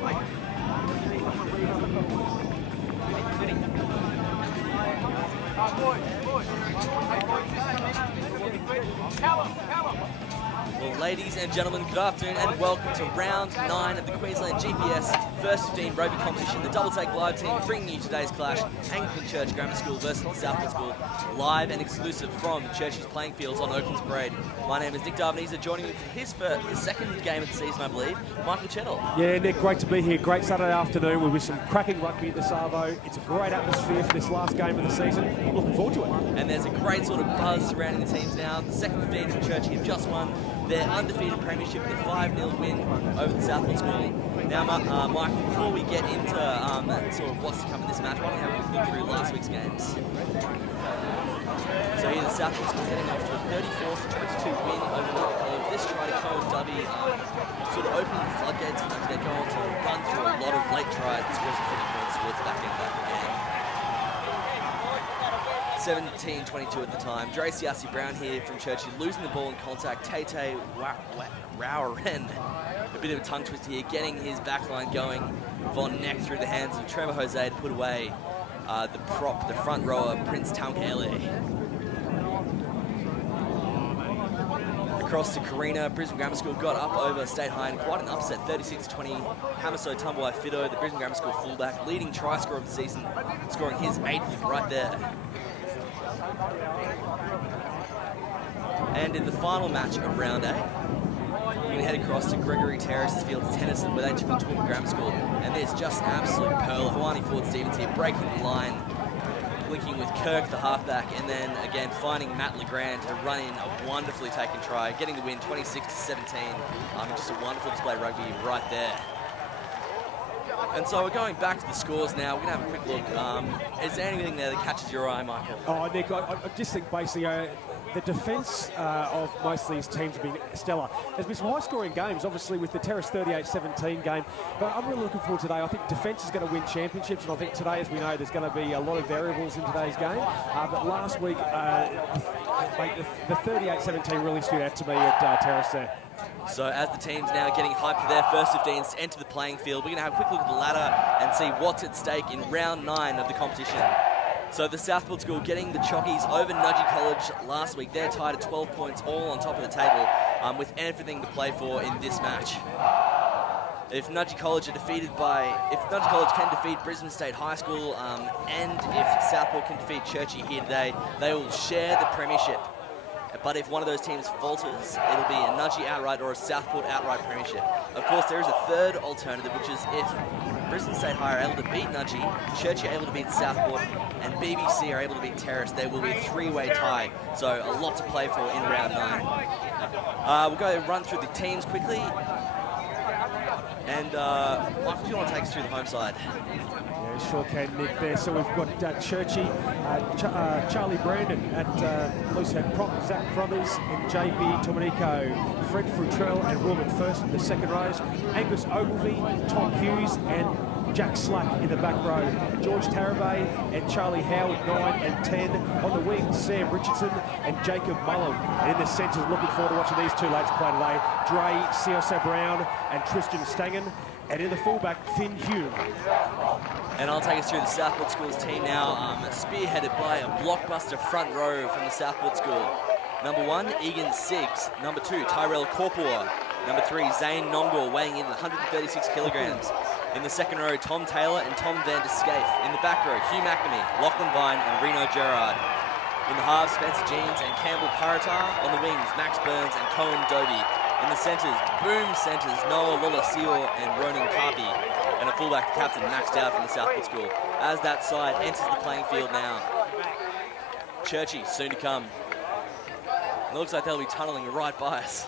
Well, ladies and gentlemen, good afternoon and welcome to round 9 of the Queensland GPS First 15 Rugby competition. The Double Take Live team bringing you today's clash, Anglican Church Grammar School versus the Southport School, live and exclusive from Churchie's playing fields on Oakland's Parade. My name is Nick Darvaniza, joining me for his second game of the season, I believe, Michael Chettle. Yeah, Nick, great to be here. Great Saturday afternoon with some cracking rugby at the Savo. It's a great atmosphere for this last game of the season. I'm looking forward to it. And there's a great sort of buzz surrounding the teams now. The second 15 of Churchie have just won their undefeated premiership with a 5-0 win over the Southport School. Now, Michael, before we get into sort of what's to come in this match, why don't we have a quick look through last week's games? So here the Southport School heading off to a 34-22 win over Rugby College. This try to Cohen W sort of opening the floodgates for them to go on to run through a lot of late tries and score some 50 points towards the back end of that game. 17-22 at the time. Dre Siasi Brown here from Churchie losing the ball in contact. Tay Roweren, a bit of a tongue twister here, getting his backline going. Von Neck through the hands of Trevor Jose to put away the front rower, Prince Tankele. Across to Karina, Brisbane Grammar School got up over State High in quite an upset, 36-20. Hamaso Tumbuai Fido, the Brisbane Grammar School fullback, leading try scorer of the season, scoring his 8th right there. And in the final match of round 8, we're going to head across to Gregory Terrace's field to Tennyson, where they took on Toowoomba Grammar School. And there's just an absolute pearl. Hawani Ford Stevens here breaking the line, linking with Kirk, the halfback, and then again finding Matt Legrand to run in a wonderfully taken try, getting the win 26-17. Just a wonderful display of rugby right there. And so we're going back to the scores now. We're going to have a quick look. Is there anything there that catches your eye, Michael? Oh, Nick, I just think basically the defence of most of these teams have been stellar. There's been some high-scoring games, obviously, with the Terrace 38-17 game. But I'm really looking forward today. I think defence is going to win championships, and I think today, as we know, there's going to be a lot of variables in today's game. But last week, the 38-17 really stood out to me at Terrace there. So as the team's now getting hyped for their first 15s to enter the playing field, we're going to have a quick look at the ladder and see what's at stake in round 9 of the competition. So the Southport School getting the Chockies over Nudgee College last week. They're tied at 12 points, all on top of the table, with everything to play for in this match. If Nudgee College can defeat Brisbane State High School, and if Southport can defeat Churchie here today, they will share the premiership. But if one of those teams falters, it'll be a Nudgee outright or a Southport outright premiership. Of course, there is a third alternative, which is if Brisbane State High are able to beat Nudgee, Churchie are able to beat Southport, and BBC are able to beat Terrace, there will be a 3-way tie. So a lot to play for in round 9. We'll go run through the teams quickly. And Michael, do you want to take us through the home side? Yeah, sure can, Nick, there. So we've got Churchie, Charlie Brandon at loosehead prop, Zach Crothers and JB Domenico, Fred Frutrell and Will McPherson in the second rows, Angus Ogilvie, Tom Hughes and Jack Slack in the back row, George Tarabay and Charlie Howard 9 and 10. On the wings, Sam Richardson and Jacob Mullen. And in the centres, looking forward to watching these two lads play today, Dre Siasa Brown and Tristan Stangen. And in the fullback, Finn Hume. And I'll take us through the Southport School's team now, spearheaded by a blockbuster front row from the Southport School. Number 1, Egan Siggs. Number 2, Tyrell Korpor. Number 3, Zane Nongor, weighing in at 136 kilograms. In the second row, Tom Taylor and Tom Van der Scaife. In the back row, Hugh McNamee, Lachlan Vine and Reno Gerard. In the halves, Spencer Jeans and Campbell Paratar. On the wings, Max Burns and Cohen Dobie. In the centres, boom centres, Noah Lolasio and Ronan Karpi. And a fullback captain, Max Dowd from the Southport School. As that side enters the playing field now. Churchie, soon to come. It looks like they'll be tunnelling right by us.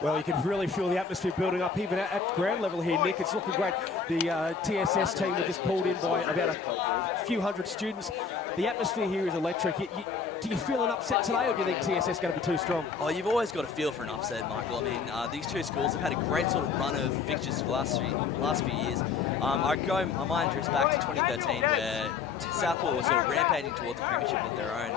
Well, you can really feel the atmosphere building up even at ground level here, Nick. It's looking great. The TSS team were just pulled in by about a few hundred students. The atmosphere here is electric. Do you feel an upset today, or do you think TSS is going to be too strong? Oh, you've always got a feel for an upset, Michael. I mean, these two schools have had a great sort of run of fixtures for the last few years. My mind drifts back to 2013, where Southport were sort of rampaging towards the premiership of their own,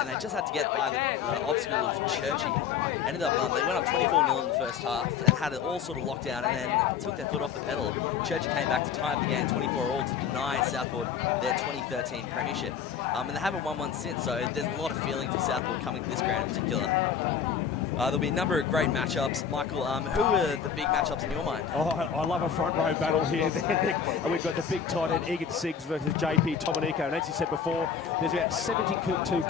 and they just had to get by the obstacle of Churchie. Ended up, they went up 24-0 in the first half and had it all sort of locked down, and then took their foot off the pedal. Churchie came back to tie up the game 24-all to deny Southport their 2013 premiership. And they haven't won one since, so there's a lot of feeling for Southport coming to this ground in particular. There'll be a number of great matchups. Michael, who are the big matchups in your mind? Oh, I love a front row battle here. And we've got the big tight end, Egan Siggs versus JP Tomanico. And as you said before, there's about 72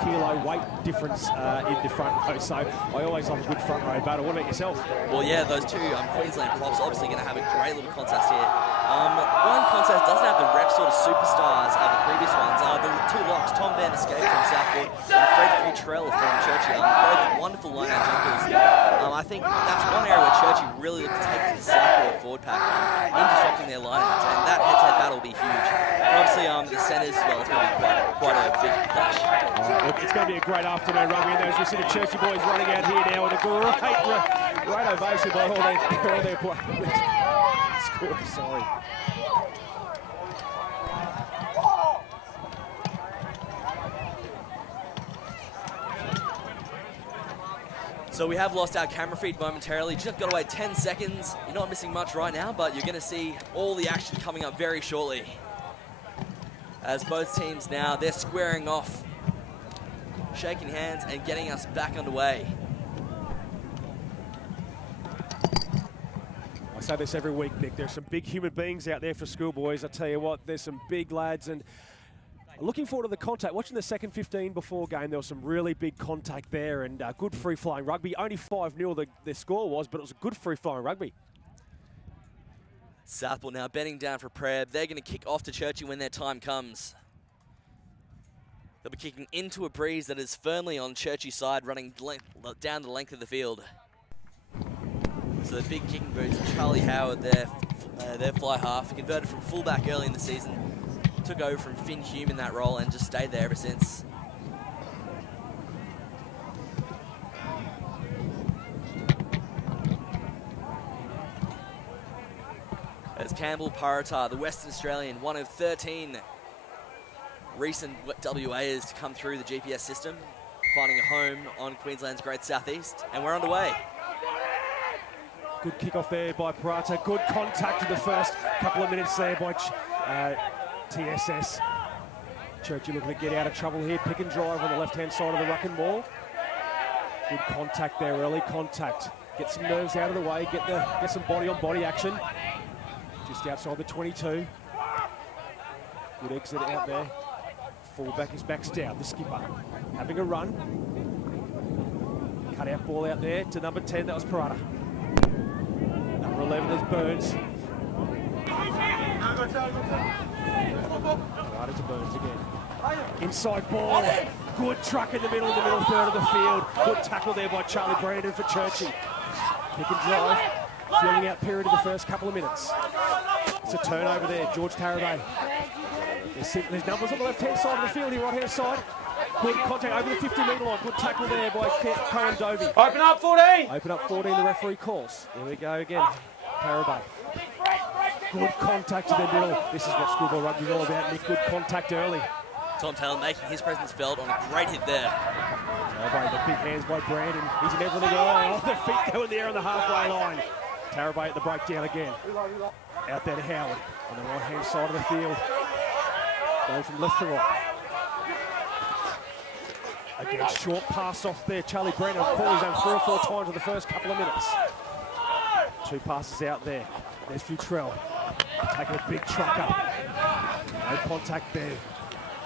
kilo weight difference in the front row. So I always love a good front row battle. What about yourself? Well, yeah, those two Queensland props obviously going to have a great little contest here. One contest doesn't have the rep sort of superstars of the previous ones. The two locks, Tom Van Escape from Southport and Fred Futrell from Churchie. Both wonderful line-out jumpers. I think that's one area where Churchie really looked to take the Southport forward pack in disrupting their line-outs, and that head-to-head battle will be huge. And obviously, the centres as well, it's going to be quite a big clash. Look, it's going to be a great afternoon rugby, and as we see the Churchie boys running out here now with a great ovation by all their players. Score, sorry. So we have lost our camera feed momentarily. Just got to wait 10 seconds. You're not missing much right now, but you're going to see all the action coming up very shortly. As both teams now, they're squaring off, shaking hands and getting us back underway. I say this every week, Nick. There's some big human beings out there for schoolboys. I tell you what, there's some big lads, and looking forward to the contact. Watching the second 15 before game, there was some really big contact there, and good free-flowing rugby. Only 5-0 the score was, but it was a good free-flowing rugby. Southport now bedding down for prayer. They're going to kick off to Churchie when their time comes. They'll be kicking into a breeze that is firmly on Churchie's side, running down the length of the field. So the big kicking boots, Charlie Howard, their fly half, converted from fullback early in the season. Took over from Finn Hume in that role and just stayed there ever since. As Campbell Parata, the Western Australian, one of 13 recent WAs to come through the GPS system, finding a home on Queensland's Great Southeast, and we're underway. Good kick-off there by Parata. Good contact in the first couple of minutes there by TSS. Churchie looking to get out of trouble here. Pick and drive on the left-hand side of the ruck and ball. Good contact there, early contact. Get some nerves out of the way, get some body-on-body action. Just outside the 22. Good exit out there. Fullback is back down, the skipper. Having a run. Cut out ball out there to number 10, that was Parata. Number 11 is Burns. Right into Burns again. Inside ball. Good truck in the middle third of the field. Good tackle there by Charlie Brandon for Churchie. Pick and drive. Filling out period of the first couple of minutes. It's a turnover there, George Tarabay. There's numbers on the left-hand side of the field here, right-hand side. Good contact over the 50-metre line. Good tackle there by Cohen Dovey. Open up 14! Open up 14, the referee calls. There we go again. Tarabay. Good contact in the middle. This is what schoolboy rugby is all about, Nick. Good contact early. Tom Taylor making his presence felt on a great hit there. Tarabay, the big hands by Brandon. He's in everything early. Oh, the feet go in the air on the halfway line. Tarabay at the breakdown again. Out there to Howard on the right-hand side of the field. Going from left to right. Again, short pass off there. Charlie Brandon called his own 3 or 4 times in the first couple of minutes. 2 passes out there. There's Futrell. Taking a big truck up. No contact there.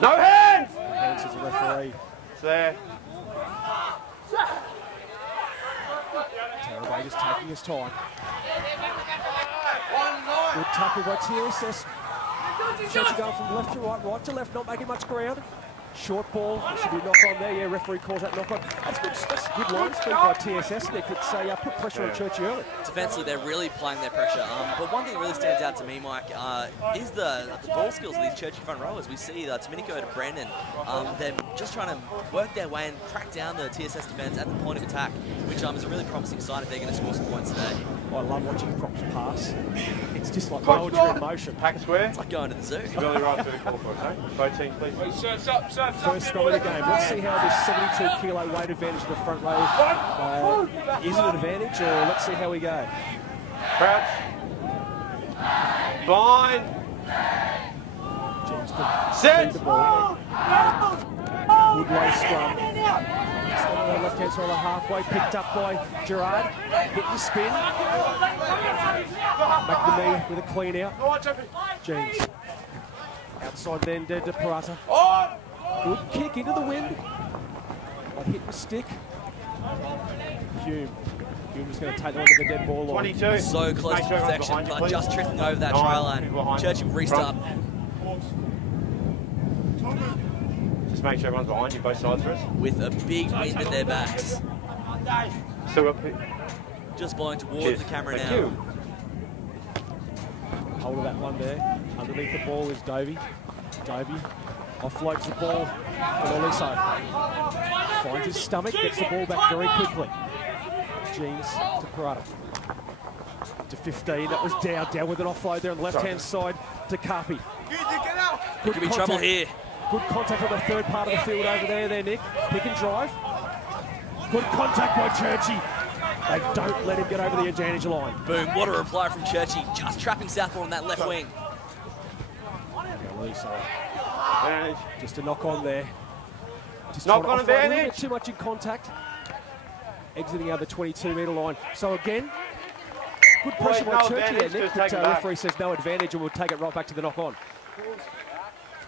No hands! No hands as a referee. It's there. Tarabay just taking his time. Good tackle by TSS. Churchie going from left to right, right to left, not making much ground. Short ball, there should be a knock on there. Yeah, referee calls that knock on. That's good line speed by TSS, Nick. It's put pressure on Churchie early. Defensively, they're really applying their pressure. But one thing that really stands out to me, Mike, is the ball skills of these Churchie front rowers. We see Domenico to Brandon. They're just trying to work their way and crack down the TSS defence at the point of attack, which is a really promising sign if they're going to score some points today. I love watching props pass. It's just like poetry in motion. Pack square. It's like going to the zoo. Really right through the quarter, okay? Both teams, please. First scrum of the game. Let's see how this 72-kilo weight advantage in the front row is it an advantage, or let's see how we go. Crouch. Bind. James Set. the ball. Good low scrum. Still on the left-hand side of the halfway, picked up by Gerard. Hit the spin. McNamee with a clean out. James. Outside then, dead to Parata. Good kick into the wind. Like hit the stick. Hume. Hume's going to take the one to the dead ball line. 22. So close to perfection, but just tripping over that try line. Churchie will restart. Just make sure everyone's behind you, both sides for us. With a big wind at their backs. Still got Just blowing towards the camera Thank now. you. Hold of that one there. Underneath the ball is Dovey. Dovey offloads the ball. And Oliso finds his stomach, gets the ball back very quickly. James to Parata. To 15, that was down with an offload there on the left-hand side to Carpi. There could be trouble here. Good contact on the third part of the field over there, Nick. Pick and drive. Good contact by Churchie. They don't let him get over the advantage line. Boom, what a reply from Churchie. Just trapping Southport on that left wing. Just a knock on there. Just knock on a little bit advantage. too much in contact. Exiting out the 22-metre line. So again, good pressure by Churchie there, Nick. But referee says no advantage and we'll take it right back to the knock on.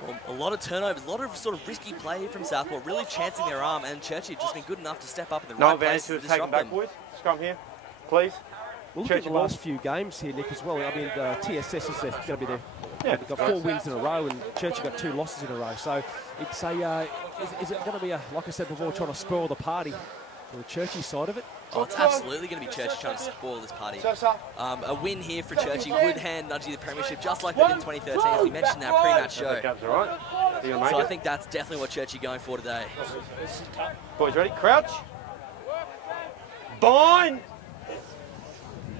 Well, a lot of turnovers, a lot of sort of risky play from Southport, really chancing their arm, and Churchie just been good enough to step up in the right place to disrupt them. Boys. Scrum here, please. We'll look at the last few games here, Nick, as well. I mean, TSS is going to be there. Yeah, they've got 4 wins in a row, and Churchie got 2 losses in a row. So it's a, is it going to be a, like I said before, trying to spoil the party for the Churchie side of it? Oh, it's absolutely going to be Churchie trying to spoil this party. A win here for Churchie would hand Nudgee the premiership, just like they did in 2013, as we mentioned in that pre-match show. So I think that's definitely what Churchie going for today. Boys ready? Crouch. Bind.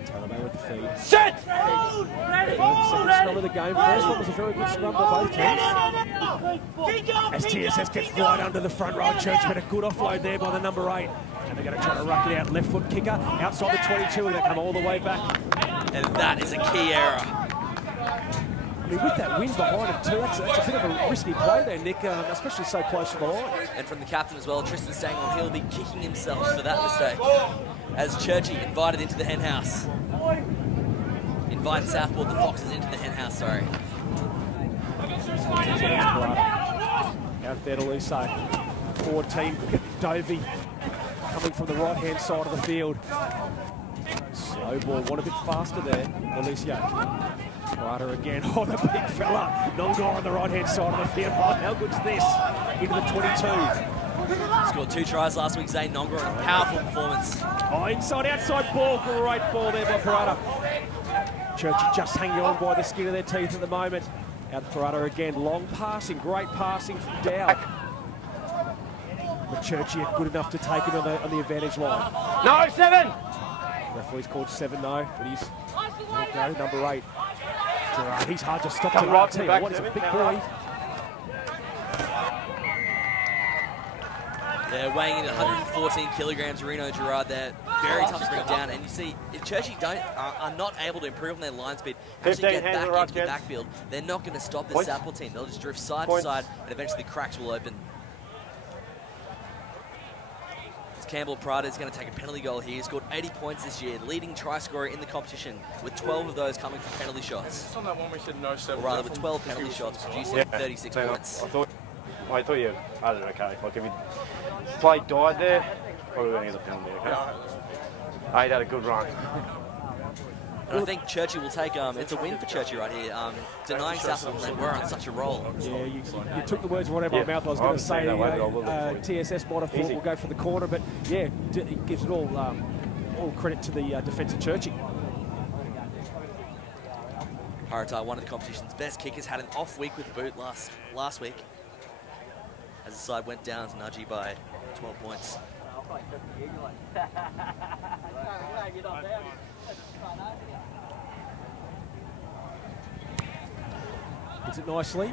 Talabay with the feed. Set! Second scrum of the game. First one was a very good scrum by both teams. As TSS gets right under the front row, Church had a good offload there by the number 8. And they're going to try to ruck it out. Left foot kicker outside the 22, and they're going to come all the way back. And that is a key error. I mean, with that wind behind him too, that's a bit of a risky play there, Nick, especially so close to the line. And from the captain as well, Tristan Stangel, he'll be kicking himself for that mistake. As Churchie invited into the hen house. Invite Southport, the Foxes, into the hen house, sorry. Out there to Luso. 14, Dovey coming from the right-hand side of the field. Slow ball, one a bit faster there, Alicio. Ryder again, oh the big fella, Nongar on the right-hand side of the field. Oh, how good's this? Into the 22. Scored 2 tries last week, Zane Nongar, a powerful performance. Oh, inside-outside ball, great ball there by Parata. Churchie just hanging on by the skin of their teeth at the moment. Out Parata again, long passing, great passing from Dow. But Churchie had good enough to take him on the advantage line. No, 7! Referee's called 7 no, but he's, there we go, number 8. Gerard, he's hard to stop. Come right to the back, what is a Devin, big now boy. right. Yeah, weighing in at 114 kilograms, Reno Gerard there. Very tough to bring down. And you see, if Churchie are not able to improve on their line speed, actually get back into the backfield, they're not going to stop the Southport team. They'll just drift side to side, and eventually the cracks will open. Campbell Prada is going to take a penalty goal here. He scored 80 points this year, leading try scorer in the competition, with 12 of those coming from penalty shots. It's on that one we said no 7. Or rather, with 12 penalty shots, producing 36 points. I thought you had it okay. Like if he play died there, probably going to get a penalty, okay? Oh, he had a good run. And I think Churchie will take, it's a win for Churchie right here, denying Southport they were on such a roll. Yeah, you took the words right out of my mouth. I was going to say TSS might have thought we'll go for the corner, but yeah, it gives it all credit to the defence of Churchie. Haratai, one of the competition's best kickers, had an off week with the boot last week, as the side went down to Nudgee by 12 points. Gets it nicely.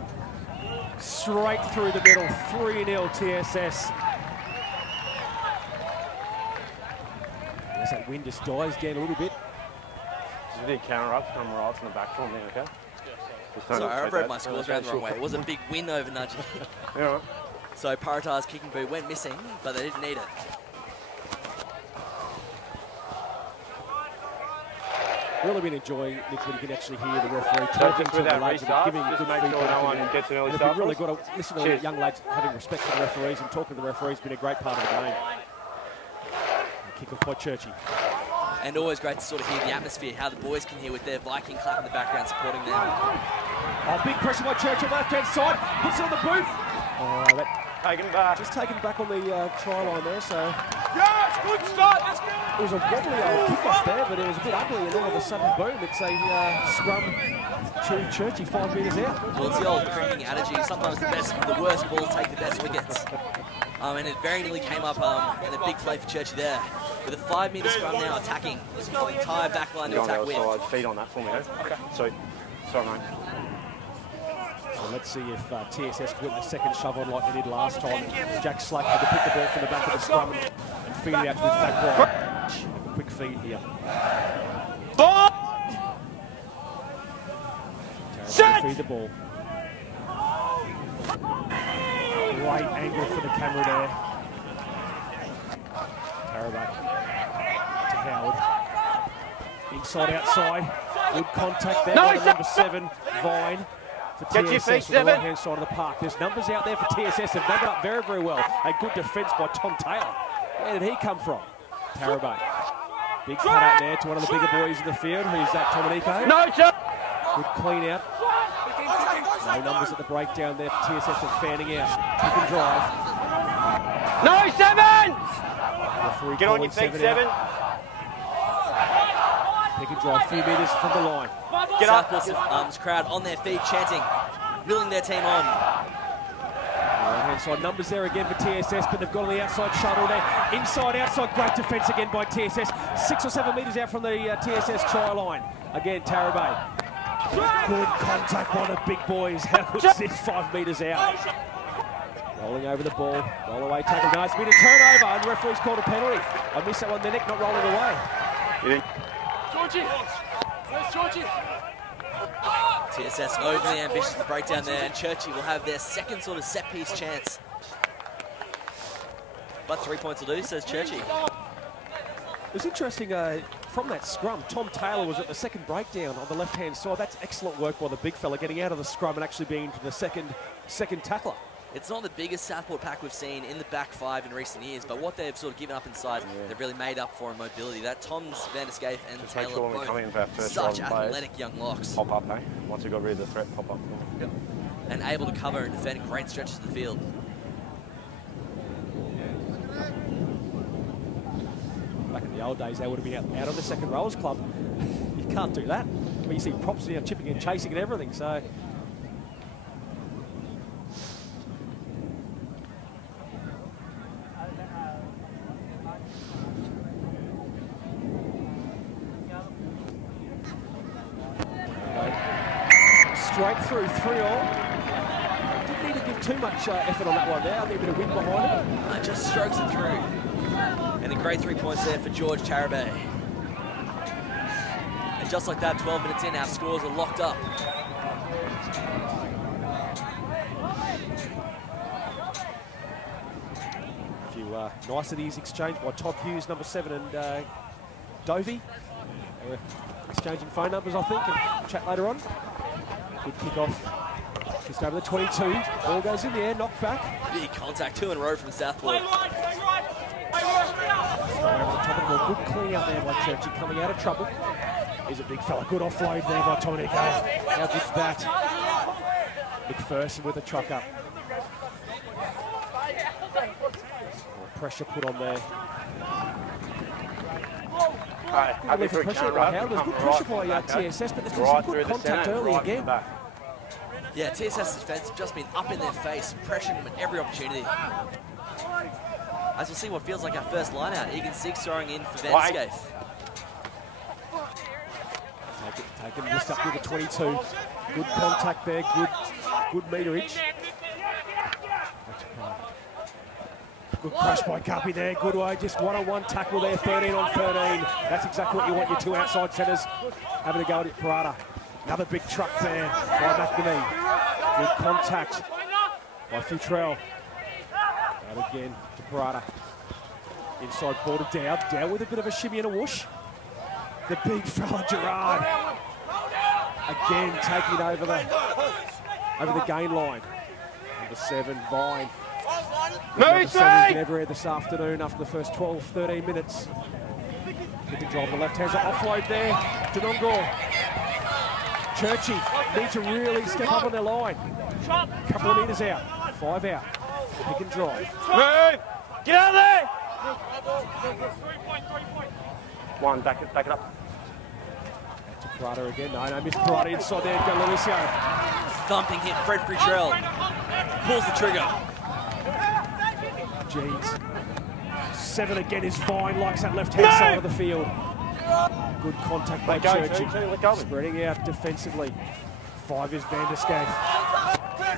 Straight through the middle, 3-0 TSS. As that wind just dies down a little bit. Just a big counter up from right from the back from there, okay? Sorry, I've read my scores around the wrong way. It was a big win over Nudgee. Yeah. So Paratar's kicking boot went missing, but they didn't need it. Really been enjoying, Nick, when you can actually hear the referee talking to the lads and giving good feedback. Sure no one gets an early We've start. really got to listen to the young lads having respect for the referees and talking to the referees. Been a great part of the game. Kick off by Churchie. And always great to sort of hear the atmosphere, how the boys can hear with their Viking clap in the background supporting them. Oh, big pressure by Churchie on the left-hand side. Puts it on the boot. Oh, that Taken back. just taken back on the try line there, so... Yes, good start, let's go! It was a wobbly old kick-off there, but it was a bit ugly, and all of a sudden, boom, it's a scrum to Churchie, 5 metres out. Well, it's the old cricket adage, sometimes the worst balls take the best wickets. And it very nearly came up in a big play for Churchie there. With a 5-metre scrum now attacking the entire back line to attack with. Feed on that for me, eh? Okay. Sorry, mate. So let's see if TSS can get the second shove on like they did last time. Jack Slack had to pick the ball from the back of the scrum and feed it out to his back right. Have a quick feed here. Feed the ball. Great angle for the camera there. Tarabay to Howard. Inside, outside. Good contact there by the number 7, Vine. For TSS on the right-hand side of the park. There's numbers out there for TSS. They've done it up very, very well. A good defence by Tom Taylor. Where did he come from? Tarabay. Big cut out there to one of the bigger boys in the field. Who's that, Tomanico? No, sir! Good clean out. No numbers at the breakdown there for TSS and fanning out. Pick and drive. No, 7! Referee Get on your feet, 7. Pick and drive, few metres from the line. Get Southport's crowd on their feet, chanting, willing their team on. Right-hand side numbers there again for TSS, but they've got on the outside shuttle there. Inside, outside, great defence again by TSS. 6 or 7 metres out from the TSS try line. Again, Tarabay. Good contact by the big boys. How good is this? 5 metres out. Rolling over the ball. Roll away, tackle. No, it's been a turnover, and the referee's called a penalty. I missed that one. The neck not rolling away. Churchie! Where's Churchie? TSS overly ambitious for the breakdown there, and Churchie will have their second sort of set-piece chance. But 3 points will do, says Churchie. It was interesting, from that scrum, Tom Taylor was at the second breakdown on the left-hand side. That's excellent work by the big fella, getting out of the scrum and actually being to the second tackler. It's not the biggest Southport pack we've seen in the back 5 in recent years, but what they've sort of given up in size, they've really made up for in mobility. That Tom's, Van der Scaife and Just Taylor sure both come in for our first such players. athletic young locks. Pop up, eh? Once we got rid of the threat, pop up. Yep. And able to cover and defend great stretches of the field. Back in the old days, they would have been out on the second rowers club. You can't do that. But you see props now chipping and chasing and everything, so... Straight through, 3-all. Didn't need to give too much effort on that one there. I think a bit of wind behind it. Just strokes it through. And a great 3 points there for George Tarabay. And just like that, 12 minutes in, our scores are locked up. A few niceties exchanged by Todd Hughes, number 7, and Dovey. They were exchanging phone numbers, I think, and chat later on. Good kick-off. Just over the 22. Ball goes in the air, knocked back. Big contact, 2 in a row from Southport. Over the top of the ball. Good clean out there by Churchie, coming out of trouble. He's a big fella. Good offload there by Tomanico. How good's that? McPherson with a truck up. Pressure put on there. Happy for a counter. There's good pressure by TSS, but there's been some good contact early again. Yeah, TSS's defence have just been up in their face, pressuring them at every opportunity. as we'll see what feels like our first line out. Egan Six throwing in for Van Scaife. Taken just up to the 22. Good contact there, good meterage. Good crush by Guppy there, good way, just one-on-one tackle there, 13 on 13. That's exactly what you want your two outside centres having a go at Parada. Another big truck there by McNamee. Good contact by Futrell. Out again to Parada. Inside ball to Dowd. Dowd with a bit of a shimmy and a whoosh. The big fella Gerard. Again taking it over the gain line. Number 7, Vine. Number 7's been everywhere this afternoon after the first 12, 13 minutes. Good to drive the left hand side. Offload there to Nongor. Churchie need to really step up on their line. Couple of metres out. 5 out. Pick and drive. Move! Get out there! 1, back it up. To Parada again. No, missed Parada inside there. Go Luisio. Thumping hit, Fred Futrell pulls the trigger. Jeans. 7 again is Vine, likes that left-hand side of the field. Good contact by Churchie. Spreading out defensively. 5 is Van der Scaife.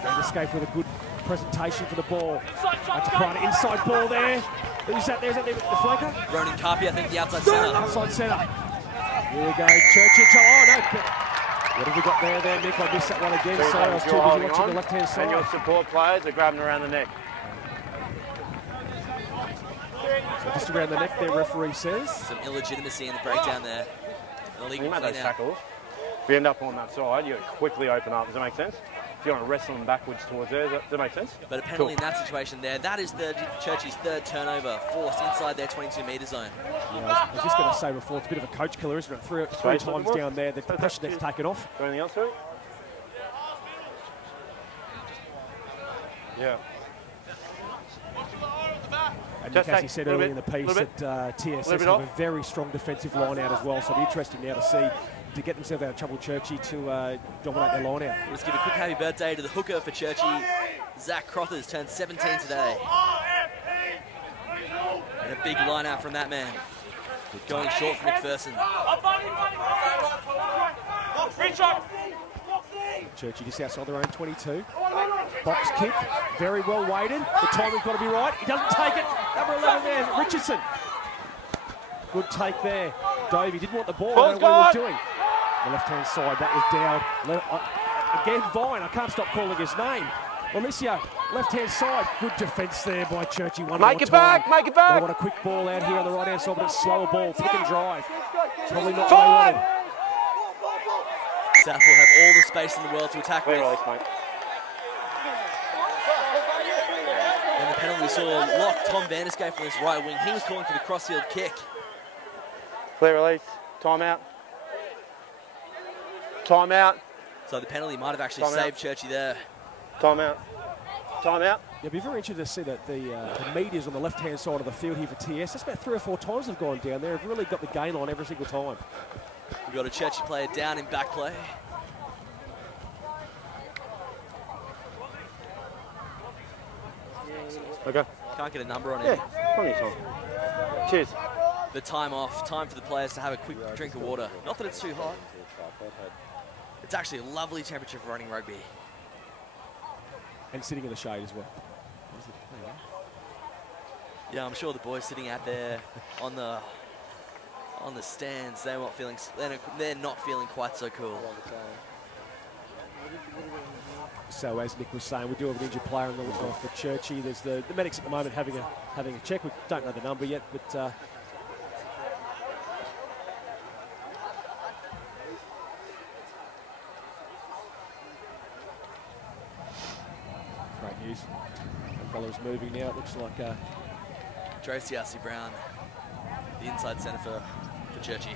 Van der Scaife with a good presentation for the ball. That's Parada, inside ball there. Who's that there? Is that the flanker? Ronan Carpy, I think, the outside centre. Outside centre. Here we go. Churchie. Oh, no. What have we got there, Nick? I missed that one again. Sorry, I was too busy watching the left-hand side. And your support players are grabbing around the neck. So just around the neck there, referee says. Some illegitimacy in the breakdown there. You make those tackles. If you end up on that side, you quickly open up. Does that make sense? If you want to wrestle them backwards towards there, does that make sense? But a penalty in that situation there. That is Churchie's 3rd turnover, forced inside their 22-metre zone. Yeah, I was just going to say before, it's a bit of a coach killer, isn't it? Three times down there, the pressure that's taken off. Anything else, Phil? Yeah. And Nick, as he said earlier in the piece, that TSS have a very strong defensive line out as well, so it'll be interesting now to see, to get themselves out of trouble, Churchie, to dominate their line out. Let's give a quick happy birthday to the hooker for Churchie. Zach Crothers turned 17 today. And a big line out from that man. Going short for McPherson. Churchie just outside their own 22. Box kick, very well weighted. The timing's got to be right. He doesn't take it. Number 11 there, Richardson. Good take there. Dovey didn't want the ball. I don't know what he was doing. The left-hand side, that was down. Again, Vine, I can't stop calling his name. Alicia, left-hand side, good defence there by Churchie. Make it back, make it back. They want a quick ball out here on the right-hand side, but it's slower ball, pick and drive. Probably not what they wanted. Southport have all the space in the world to attack with. Release, mate. And the penalty we saw lock Tom Van der Scaife from this right wing. He was calling for the cross-field kick. Clear release, time out. Time out. So the penalty might have actually saved Churchie there. Time out. Time out. Yeah, it'd be very interesting to see that the medias on the left-hand side of the field here for TS. That's about 3 or 4 times they've gone down there. They've really got the gain line every single time. We've got a Churchie player down in back play. Okay. Can't get a number on him. Yeah, plenty of time. Cheers. The time off, time for the players to have a quick drink of water. Not that it's too hot. It's actually a lovely temperature for running rugby. And sitting in the shade as well. Yeah, I'm sure the boys sitting out there on the stands, they're not feeling quite so cool. So as Nick was saying, we do have an injured player in the for Churchie. There's the medics at the moment having a check. We don't know the number yet, but great news. That fella's moving now. It looks like Tracy R.C. Brown, the inside centre for Churchie.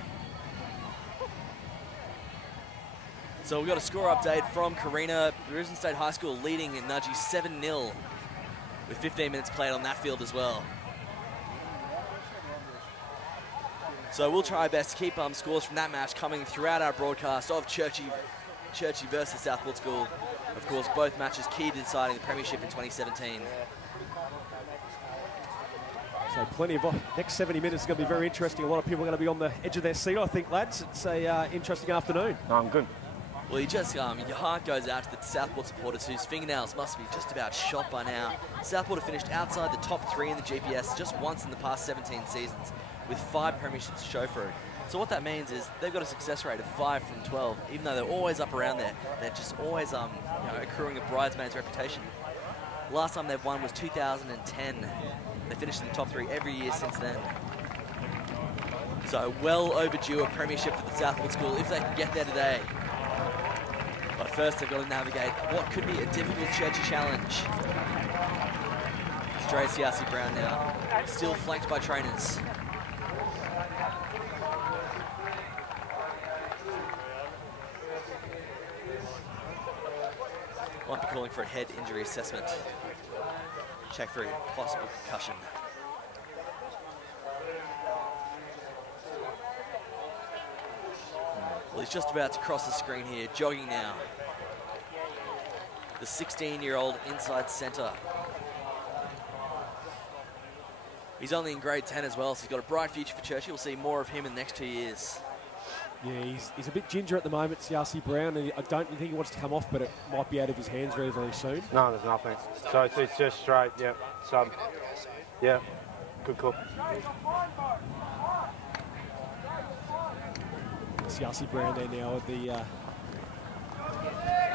So we've got a score update from Carina. Brisbane State High School leading in Nudgee 7-0 with 15 minutes played on that field as well. So we'll try our best to keep scores from that match coming throughout our broadcast of Churchie versus Southport School. Of course, both matches key to deciding the premiership in 2017. So plenty of next 70 minutes is going to be very interesting. A lot of people are going to be on the edge of their seat, I think, lads. It's a interesting afternoon. No, I'm good. Well, your heart goes out to the Southport supporters whose fingernails must be just about shot by now. Southport have finished outside the top 3 in the GPS just once in the past 17 seasons, with 5 premierships to show for it. So what that means is they've got a success rate of 5 from 12, even though they're always up around there. They're just always accruing a bridesmaid's reputation. Last time they've won was 2010. They finished in the top 3 every year since then. So well overdue a premiership for the Southport school if they can get there today. But first they've got to navigate what could be a difficult Churchie challenge. It's Dre Siasi Brown now, still flanked by trainers. Might be calling for a head injury assessment. Check for a possible concussion. Well, he's just about to cross the screen here, jogging now. The 16-year-old inside centre. He's only in grade 10 as well, so he's got a bright future for Churchie. We'll see more of him in the next 2 years. Yeah, he's a bit ginger at the moment, Siasi Brown, and I don't think he wants to come off, but it might be out of his hands very, very soon. No, there's nothing. So it's just straight, yeah, sub. Yeah, good call. Siasi Brown there now with the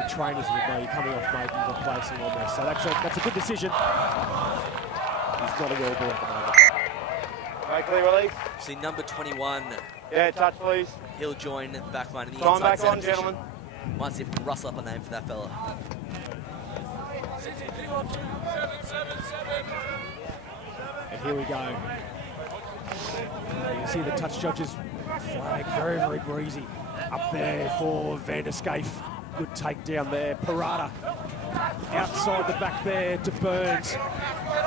trainers with me coming off, mate, and replacing on there. So that's a good decision. He's not a well ball at the moment. Okay, clear release. See number 21. Yeah, touch please. He'll join the back line in the Time inside back centre on, position. gentlemen. Might see if we can rustle up a name for that fella. And here we go. You can see the touch judges flag very, very breezy. Up there for Van der Scaife. Good takedown there. Parada outside the back there to Burns.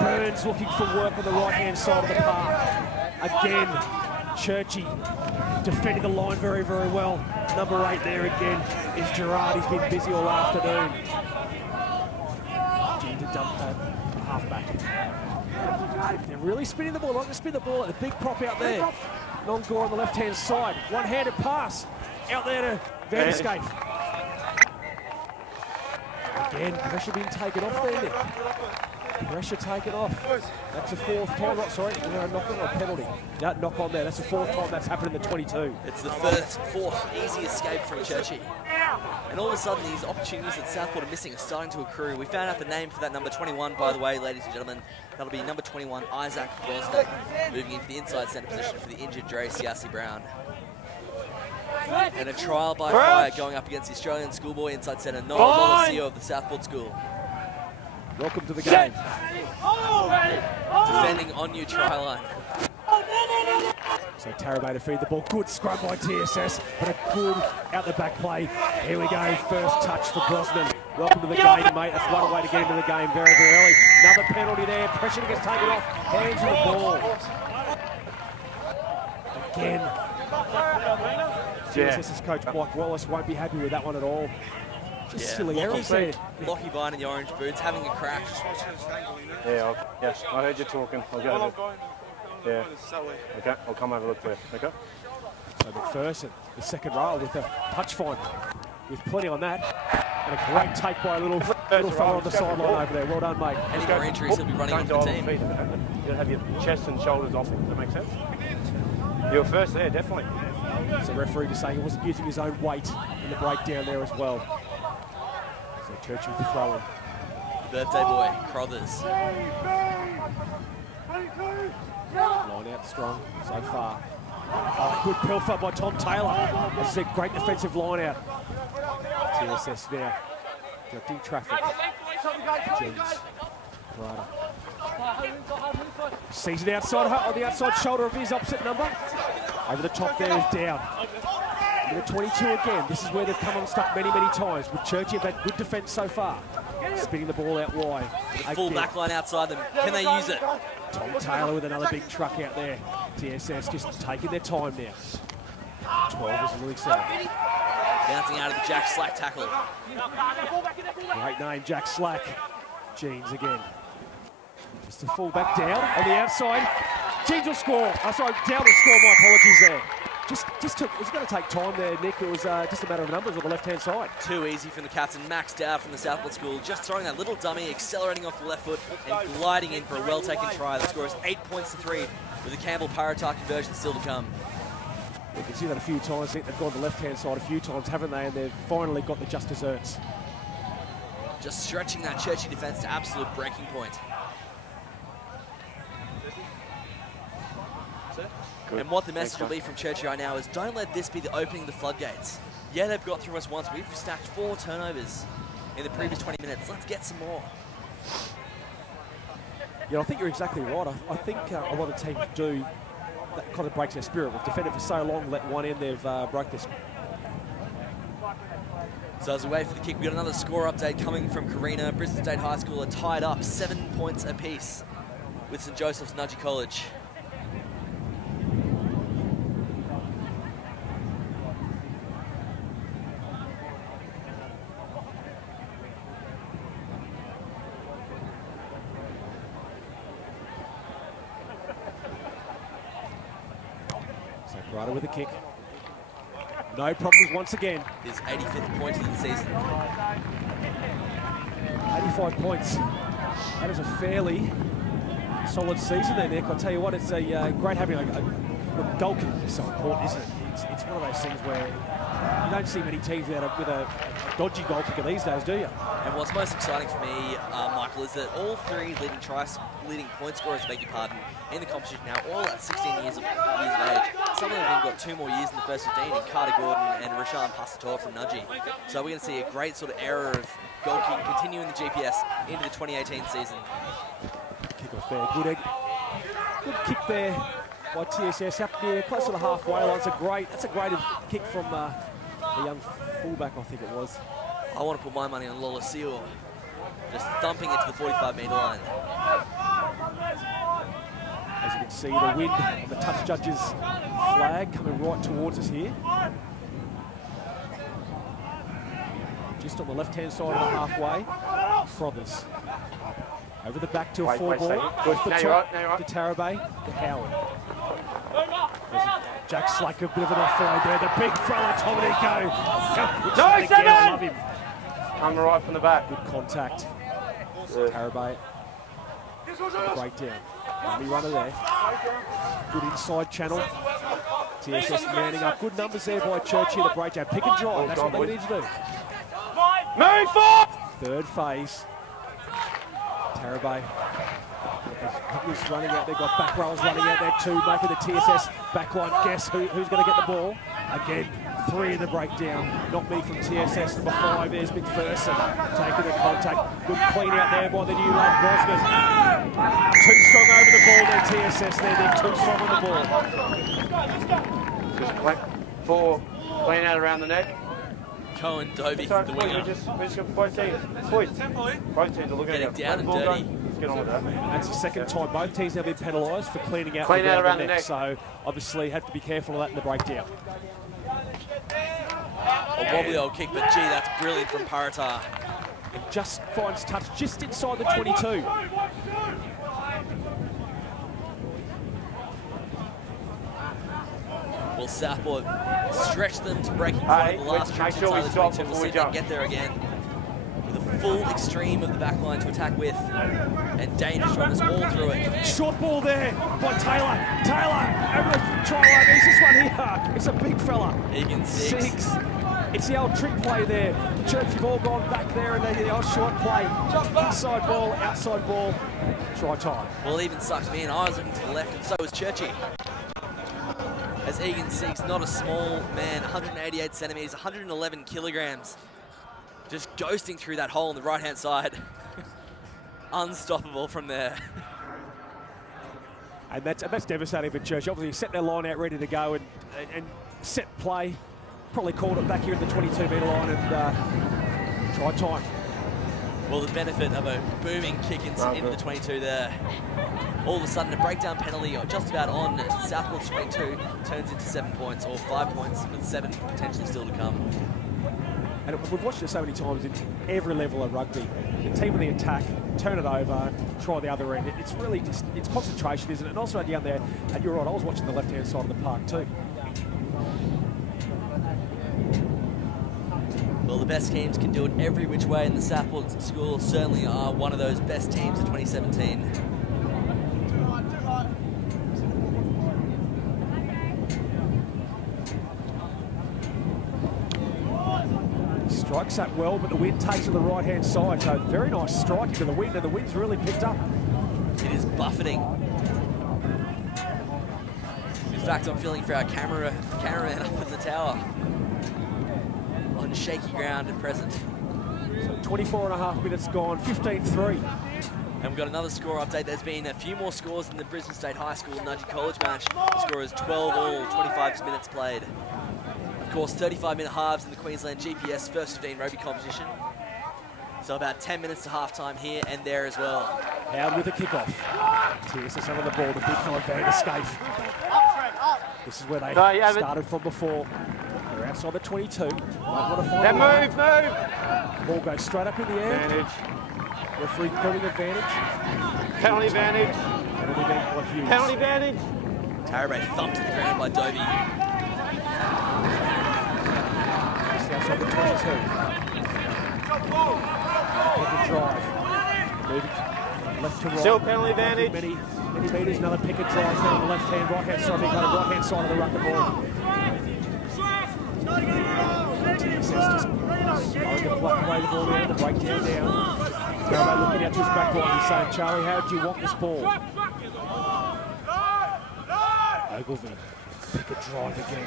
Burns looking for work on the right-hand side of the park. Again, Churchie defending the line very, very well. Number 8 there again is Gerard. He's been busy all afternoon. Gene to dump that halfback. They're really spinning the ball. Not to spin the ball. The big prop out there. Nongor on the left-hand side. One-handed pass out there to Van der Scaife. Again, pressure being taken off there, Nick. Pressure taken off. That's the 4th time. Oh, sorry, knock on or penalty. No, knock on there. That's the 4th time that's happened in the 22. It's the 4th easy escape from Churchie. And all of a sudden, these opportunities that Southport are missing are starting to accrue. We found out the name for that number 21, by the way, ladies and gentlemen. That'll be number 21, Isaac Brosnan, moving into the inside centre position for the injured Dre Siasi Brown. And a trial by fire going up against the Australian schoolboy inside centre, Noel Molosio of the Southport School. Welcome to the game. Defending on your try line. So Tarabay to feed the ball. Good scrum by TSS, but a good out the back play. Here we go, first touch for Brosnan. Welcome to the game, mate. That's one way to get into the game very, very early. Another penalty there. Pressure gets taken off. Hands on the ball. Again. TSS's coach Mike Wallace won't be happy with that one at all. Just silly errors there. Lockie Vine in the orange boots, having a crack. Yeah, I heard you talking. I'll go over. Yeah. Okay, I'll come over look for you. Okay. So McPherson, the second row with a touch fine, with plenty on that, and a great take by a little fella on the sideline over there. Well done, mate. Any more injuries, he'll be running into the team. You'll have your chest and shoulders off. Does that make sense? You were first there, definitely. So referee just saying he wasn't using his own weight in the breakdown there as well. So Churchie with the throw in. Birthday boy, Crothers. Line out strong so far. Oh, good pilfer by Tom Taylor. That's a great defensive line out. TSS now directing traffic. James. Parada. Sees it outside on the outside shoulder of his opposite number. Over the top there is down. Number 22 again. This is where they've come unstuck many, many times. But Churchie have had good defence so far. Spinning the ball out wide. Full back line outside them. Can they use it? Tom Taylor with another big truck out there. TSS just taking their time now. 12 is really sad. Bouncing out of the Jack Slack tackle. Great name, Jack Slack. Jeans again. Just a full back down on the outside. Jeans will score. Sorry, down will score. My apologies there. Just took. It's going to take time there, Nick. It was just a matter of numbers on the left-hand side. Too easy from the captain, Max Dowd from the Southport School, just throwing that little dummy, accelerating off the left foot and gliding in for a well-taken try. The score is 8 points to 3, with the Campbell-Paratar conversion still to come. You can see that a few times. They've gone to the left-hand side a few times, haven't they? And they've finally got the just desserts. Just stretching that Churchie defence to absolute breaking point. Good. And what the message will be from Churchie right now is don't let this be the opening of the floodgates. Yeah, they've got through us once. We've stacked 4 turnovers in the previous 20 minutes. Let's get some more. Yeah, I think you're exactly right. I think a lot of teams do. That kind of breaks their spirit. We've defended for so long, let one in, they've broke this. So as we wait for the kick, we've got another score update coming from Carina. Brisbane State High School are tied up 7 points apiece with St Joseph's Nudgee College. With a kick. No problems once again. His 85th point of the season. 85 points. That is a fairly solid season there, Nick. I'll tell you what, it's a great having a goal kick is so important, isn't it? It's one of those things where you don't see many teams with a dodgy goal kicker these days, do you? And what's most exciting for me, Michael, is that all 3 leading point scorers, beg your pardon, in the competition now, all at 16 years of age. Some of them have got 2 more years in the first 15 in Carter Gordon and Rashaan Passator from Nudgee. So we're going to see a great sort of era of goal kicking continuing the GPS into the 2018 season. Kick off there, good kick there by TSS up near close to the halfway line. That's a great kick from the young fullback, I think it was. I want to put my money on Lola Seal, just thumping it to the 45-metre line. As you can see, the wind on the touch judge's flag coming right towards us here. Just on the left-hand side of the halfway, Crothers. Over the back to a 4-ball. Off the top to Tarabay, to Howard. Jack Slack, a bit of an offload there. The big fella, Tominico. No, 7! I love him. Coming right from the back. Good contact. Tarabay. Breakdown. Dummy runner there. Good inside channel. TSS manning up. Good numbers there by Churchie. The breakdown. Pick and drive. That's what they need to do. Move forward! Third phase. Tarabay. He's running out there. Got back rows running out there too. Making the TSS backline. Guess who's going to get the ball? Again, 3 in the breakdown. Not me from TSS. Number 5. There's McPherson taking the contact. Good clean out there by the new lad Brosnan. Too strong over the ball there, TSS there. They're too strong on the ball. Just play 4, clean out around the neck. Cohen, Dovey, the winger. We just got both teams. Both teams are looking at it. Getting down and dirty. Let's get on with that. That's the second time both teams have been penalised for cleaning out around the neck. So obviously have to be careful of that in the breakdown. A wobbly old kick, but gee, that's brilliant from Paratar. It just finds touch just inside the 22. Will Southport stretch them to breaking point the last stretch inside the 22? We'll see if they can get there again. With a full extreme of the back line to attack with, and dangerous runners all through it. Short ball there by Taylor. Over the try line. There's this one here. It's a big fella. Egan 6. It's the old trick play there. Churchie have all gone back there, and they the old short play. Inside ball, outside ball. Try time. Well, even sucked me in. I was looking to the left, and so was Churchie. As Egan 6, not a small man, 188 centimetres, 111 kilograms. Just ghosting through that hole on the right-hand side. Unstoppable from there. And that's devastating for Churchie. Obviously, set their line out ready to go and set play. Probably called it back here at the 22-metre line and try time. Well, the benefit of a booming kick into the 22 there. All of a sudden, a breakdown penalty just about on Southport's 22 turns into 7 points, or 5 points, with 7 potentially still to come. And we've watched it so many times in every level of rugby. The team on the attack, turn it over, try the other end. It's really just, it's concentration, isn't it? And also down there, and you're right, I was watching the left-hand side of the park too. Well, the best teams can do it every which way, and the Southport School certainly are one of those best teams of 2017. Strikes that well, but the wind takes to the right-hand side, so very nice strike into the wind, and the wind's really picked up. It is buffeting. In fact, I'm feeling for our cameraman up in the tower. On shaky ground at present. So 24.5 minutes gone, 15-3. And we've got another score update. There's been a few more scores in the Brisbane State High School Nudgee College match. The score is 12 all, 25 minutes played. Of course, 35-minute halves in the Queensland GPS First 15 rugby competition. So about 10 minutes to halftime here and there as well. Howard with a kickoff. TSS under the ball, the big fella Van Escape. This is where they started from before. They're outside the 22. Might want to find move. Ball goes straight up in the air. Advantage. Referee calling advantage. Penalty advantage. Penalty advantage by Hughes. Penalty advantage. Tarabay thumped to the ground by Dovey. Just outside the 22. Pick and drive. Moving left to right. Still penalty advantage. Many metres. Another pick and drive down the left hand, right hand side. They go to right hand side of the ruck and ball. TSS just going to pluck away the ball down, the breakdown down. Tarabay looking out to his back line and saying, Charlie, how do you want this ball? Ogilvie. Pick a drive again.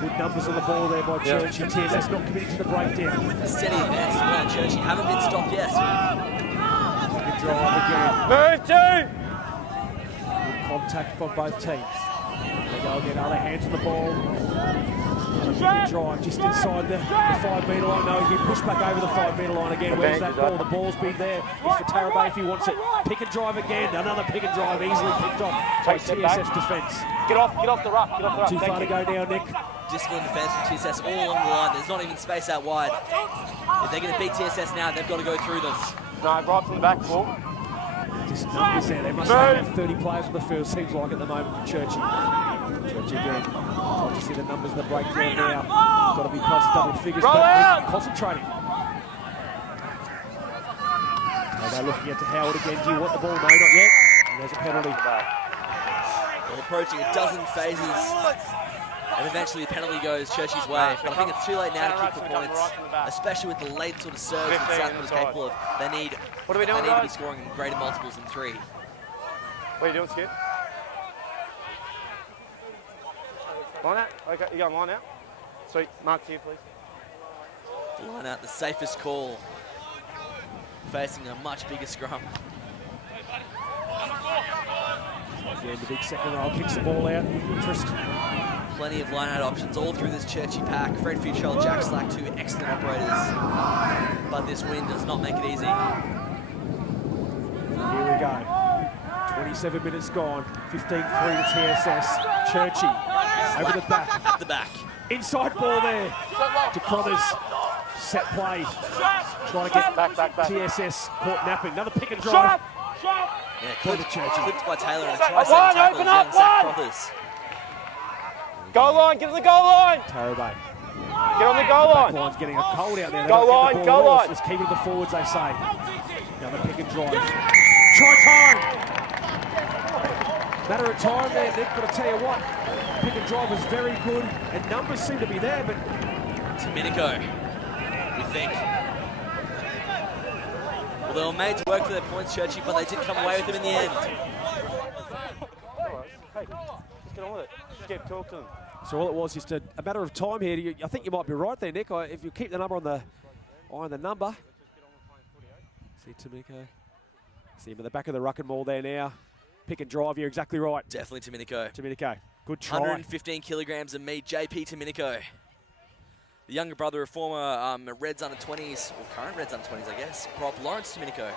Good numbers on the ball there by Churchie. TSS not committing to the breakdown. With a steady advance as well, Churchie haven't been stopped yet. Pick a drive again. Move two. Good contact by both teams. They go again, other hands on the ball. Pick a drive just inside the 5 metre line. No, he pushed back over the 5 metre line again. Where's that ball? The ball's been there. It's for Tarabay if he wants it. Pick and drive again. Another pick and drive easily picked off by TSS defence. Get off the ruck. Too far to go now, Nick. Disciplined defence from TSS all along the line. There's not even space out wide. If they're going to beat TSS now, they've got to go through them. No, right from the back, ball. Just numbers there. They must have 30 players on the field, seems like at the moment for Churchie. Churchie again. You see the numbers in the breakdown now. Got to be close to double figures, but concentrating. Now they're looking at Howard again. Do you want the ball? No, not yet. And there's a penalty. Well, approaching a dozen phases. And eventually the penalty goes Churchie's way. But I think it's too late now to kick for points, especially with the late sort of surge that Southport is capable of. They need to be scoring in greater multiples than 3. What are you doing, Skip? Line out? Okay, you going line out? Sweet. Mark here, please. Line out, the safest call. Facing a much bigger scrum. Again, the big second row kicks the ball out with interest. Plenty of line-out options all through this Churchie pack. Fred Futrell, Jack Slack, 2 excellent operators. But this wind does not make it easy. Here we go. 27 minutes gone. 15-3 to TSS. Churchie over the back. At the back. Inside ball there to Crothers. Set play. Trying to get back. TSS caught napping. Another pick and drive. Yeah, clipped by Taylor and a One, tackle open young up, Zach one. Crothers. Goal line, get to the goal line. Tarabay. Get on the goal line. Backline's getting a cold out there. Goal line, goal line. Let's keep it to the forwards, they say. Another pick and drive. Try time. Matter of time there, Nick, but I tell you what, pick and drive was very good, and numbers seem to be there, but... Domenico, we think. Well, they were made to work for their points, Churchie, but they did come away with them in the end. Hey, just get on with it. Skip, talk to them. So all it was just a matter of time here. I think you might be right there, Nick. If you keep the number on the number. See Domenico. See him at the back of the ruck and ball there now. Pick and drive, you're exactly right. Definitely Domenico. Domenico, good try. 115 kilograms of meat, JP Domenico. The younger brother of former Reds under-20s, or current Reds under-20s, I guess, prop Lawrence Domenico,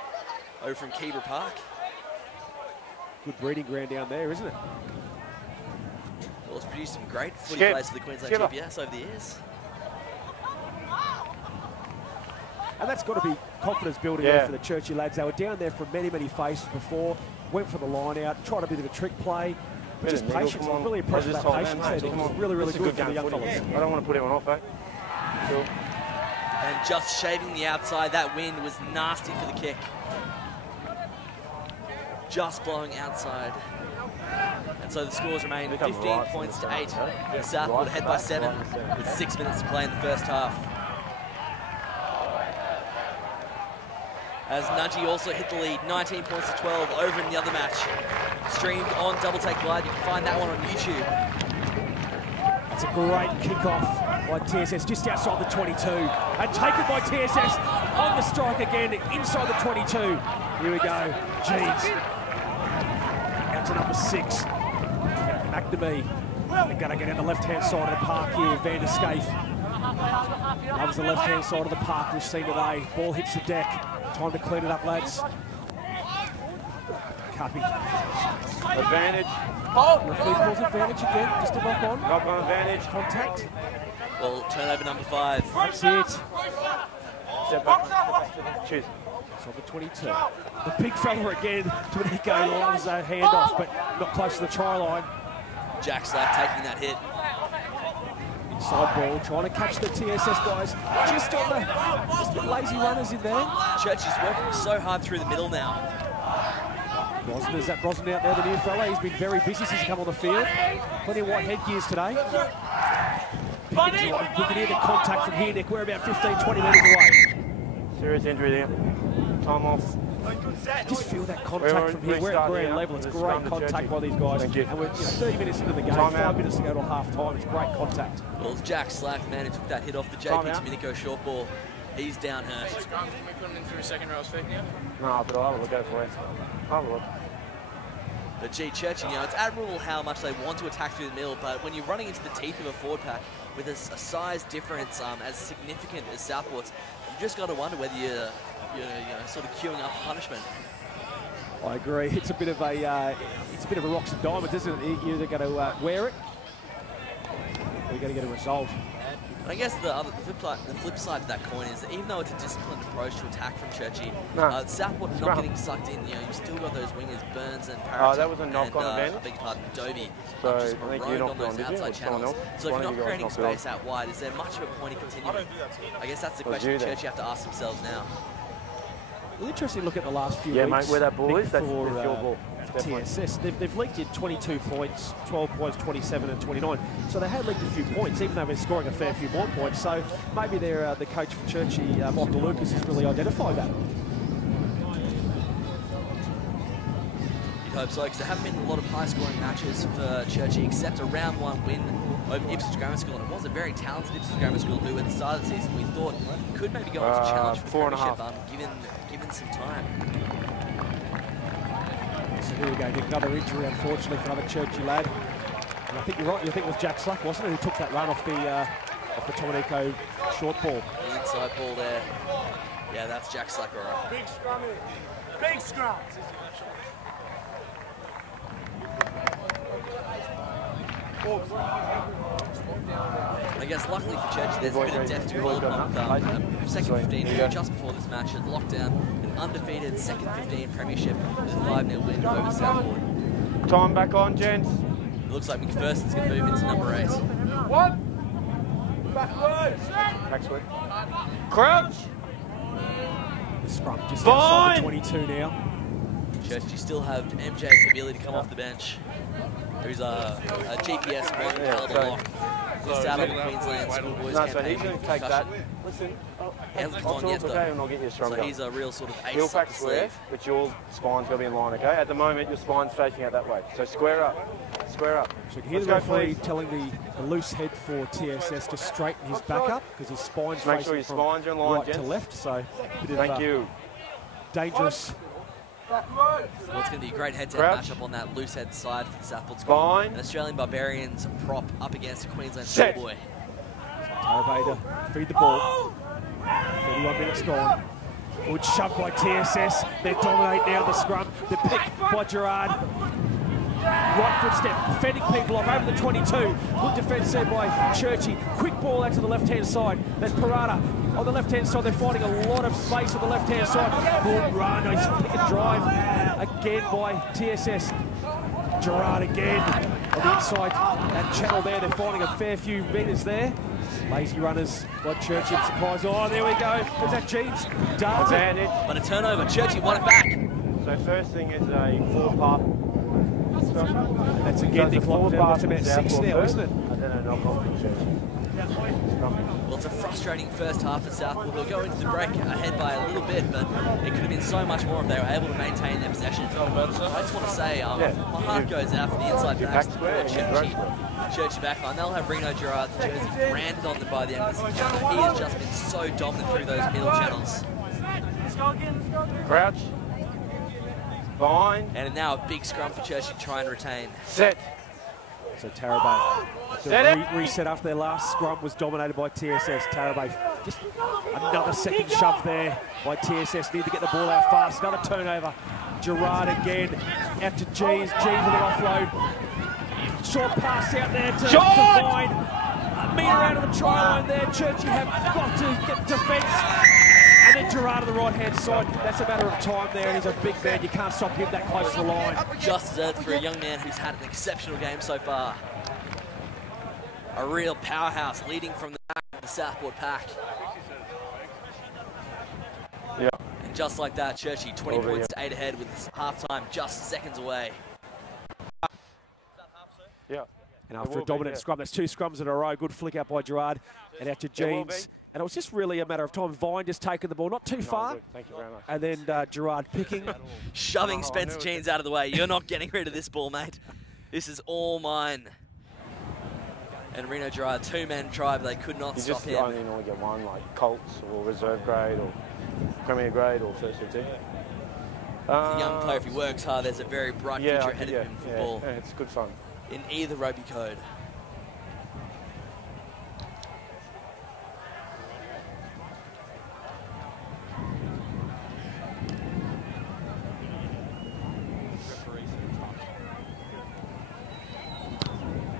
over from Keebra Park. Good breeding ground down there, isn't it? Well, it's produced some great footy players for the Queensland GPS over the years. And that's got to be confidence building there for the Churchie lads. They were down there from many, many faces before, went for the line out, tried a bit of a trick play. But just patience. I'm really impressed with that patience there. It's really, really good for the young fellas. I don't want to put anyone off, eh? Cool. And just shaving the outside, that wind was nasty for the kick. Just blowing outside. And so the scores remain 15 points to 8. And Southport ahead by 7 with 6 minutes to play in the first half. As Nudgy also hit the lead, 19 points to 12 over in the other match. Streamed on Double Take Live. You can find that one on YouTube. That's a great kick-off by TSS just outside the 22. And taken by TSS on the strike again, inside the 22. Here we go, Jeans. Out to number 6. McNamee. They're going to get on the left-hand side of the park here, Van der Scaife. Loves the left-hand side of the park we've seen today. Ball hits the deck. Time to clean it up, lads. Cuppy. Advantage. Referee calls advantage again, just a knock on. Knock on advantage. Contact. Well, turnover number 5. That's it. Step back. Choose. So the 22. The big fella again. Domenico loves a handoff, but not close to the try line. Jack Slack taking that hit. Inside ball, trying to catch the TSS guys. Just on the just the lazy runners in there. Churchie's working so hard through the middle now. Brosnan, is that Brosnan out there, the new fella? He's been very busy since he's come on the field. Plenty of white headgears today. We can hear the contact from here, Nick. We're about 15, 20 metres away. Serious injury there. Time off. Just feel that contact from here. We're at ground level. It's great contact by these guys. And we're 30 minutes into the game, 5 minutes to go to half-time. It's great contact. Well, it's Jack Slack, man, who took that hit off the JP Domenico short ball. He's down hurt. Can we put him in through second row fake now? No, but I'll have a look at it for you. I'll have a look. But gee, Churchie, it's admirable how much they want to attack through the middle, but when you're running into the teeth of a forward pack with a size difference as significant as Southport's, you just got to wonder whether you're sort of queuing up punishment. I agree. It's a bit of a rocks and diamonds, isn't it? You're either going to wear it, or you're going to get a result. And I guess the flip side of that coin is that even though it's a disciplined approach to attack from Churchie, Southport not getting sucked in. You've still got those wingers, Burns and Parrott. Oh, that was a knock on advantage. I beg your pardon, Dobie. So just I think you knocked on those outside channels. So if you're not creating space out wide, is there much of a point in continuing? I guess that's the question Churchie have to ask themselves now. Well, interesting look at the last few weeks. Yeah, mate, where that ball is, that's your ball. TSS. They've leaked in 22 points, 12 points, 27 and 29. So they had leaked a few points, even though they're scoring a fair few more points. So maybe they're, the coach for Churchie, Michael Lucas, has really identified that. You'd hope so, because there haven't been a lot of high-scoring matches for Churchie, except a round 1 win over Ipswich Grammar School. And it was a very talented Ipswich Grammar School who, at the start of the season, we thought could maybe go on to challenge for the premiership, given some time. So here we go, Nick. Another injury, unfortunately, for another Churchie lad. And I think you're right. You think it was Jack Slack, wasn't it, who took that run off the Domenico short ball? The inside ball there. Yeah, that's Jack Slack, all right. Big scrum. Big scrum. I guess luckily for Churchie, there's a bit of depth to hold on. Second 15, just before this match, had locked down an undefeated second 15 premiership with a 5-0 win over Southport. Time back on, gents. It looks like McPherson's going to move into number 8. What? Backwards. Crouch. The scrum just outside the 22 now. Churchie still have MJ Kabili to come off the bench, who's a GPS caliber lock. Just out of the Queensland Schoolboys campaign. So he's going to take that. Listen, hasn't I'll gone yet, talk and I'll get you a strong so he's a real sort of ace Heel up pack the square, sleeve. but your spine's got to be in line, okay? At the moment, your spine's facing out that way. So square up. Square up. So here's the referee telling the loose head for TSS to straighten his back up because his spine's make facing sure your from spines are in line, right gents. to left. So Thank you. Dangerous. Well, it's going to be a great head-to-head matchup on that loose head side for the Southport squad. An Australian Barbarians prop up against a Queensland Schoolboy. Bader, feed the ball. 31 minutes gone. Good shove by TSS. They dominate now the scrum. The pick by Gerard. Right footstep, defending people off over the 22. Good defence there by Churchie. Quick ball out to the left-hand side. There's Parada. On the left-hand side, they're finding a lot of space on the left-hand side. Good run. Nice pick and drive again by TSS. Gerard again on the inside. That channel there, they're finding a fair few metres there. Lazy runners by Churchie. Surprise. Oh, there we go. There's that Jeeves. Darts it. But a turnover. Churchie won it back. So first thing is a forward pass. That's again, Nick Lockton. What's about 6 now, isn't it? And then a knock on from Churchie. Well, it's a frustrating first half for Southport. They'll go into the break ahead by a little bit, but it could have been so much more if they were able to maintain their possession. I just want to say, my heart goes out for the inside backs to Churchie backline. They'll have Reno Gerard's jersey branded on them by the end of this channel. He has just been so dominant through those middle channels. Crouch. Fine. And now a big scrum for Churchie to try and retain. Set. So Tarabay, reset after their last scrum was dominated by TSS. Tarabay, just another second shove there by TSS. Need to get the ball out fast. Another turnover. Gerard again, out to Jeeves. Jeeves with an offload. Short pass out there to Vine. A metre out of the try line there. Churchie have got to get defence. And then Gerard on the right-hand side. That's a matter of time there. And he's a big man. You can't stop him that close to the line. Just deserved for a young man who's had an exceptional game so far. A real powerhouse leading from the back of the Southport pack. Yeah. And just like that, Churchie 20 points to 8 ahead with half-time just seconds away. Yeah. And after a dominant scrum, that's 2 scrums in a row. Good flick out by Gerard and out to Jeeves. And it was just really a matter of time. Vine just taking the ball, not too far. Thank you very much. And then Gerard picking. Shoving Spencer Jeans out of the way. You're not getting rid of this ball, mate. This is all mine. And Reno Gerard, 2-man try, but they could not stop him. You just only normally get one, like Colts or reserve grade or Premier grade or first 15. He's a young player. If he works hard, there's a very bright future ahead of him in football. Yeah, it's good fun. In either rugby code.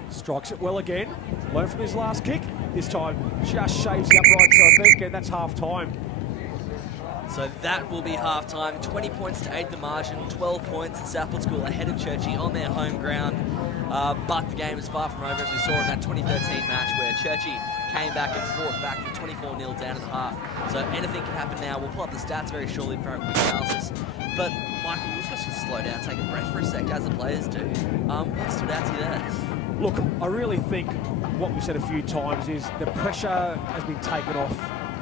Strikes it well again. Learned from his last kick. This time just shaves the upright, so I think, and that's half-time. So that will be half-time. 20 points to 8 the margin. 12 points. Southport School ahead of Churchie on their home ground. But the game is far from over, as we saw in that 2013 match where Churchie came back and fought back from 24-0 down to the half. So anything can happen now. We'll pull up the stats very shortly for a quick analysis. But, Michael, we'll just slow down, take a breath for a sec, as the players do. What stood out to you there? Look, I really think what we've said a few times is the pressure has been taken off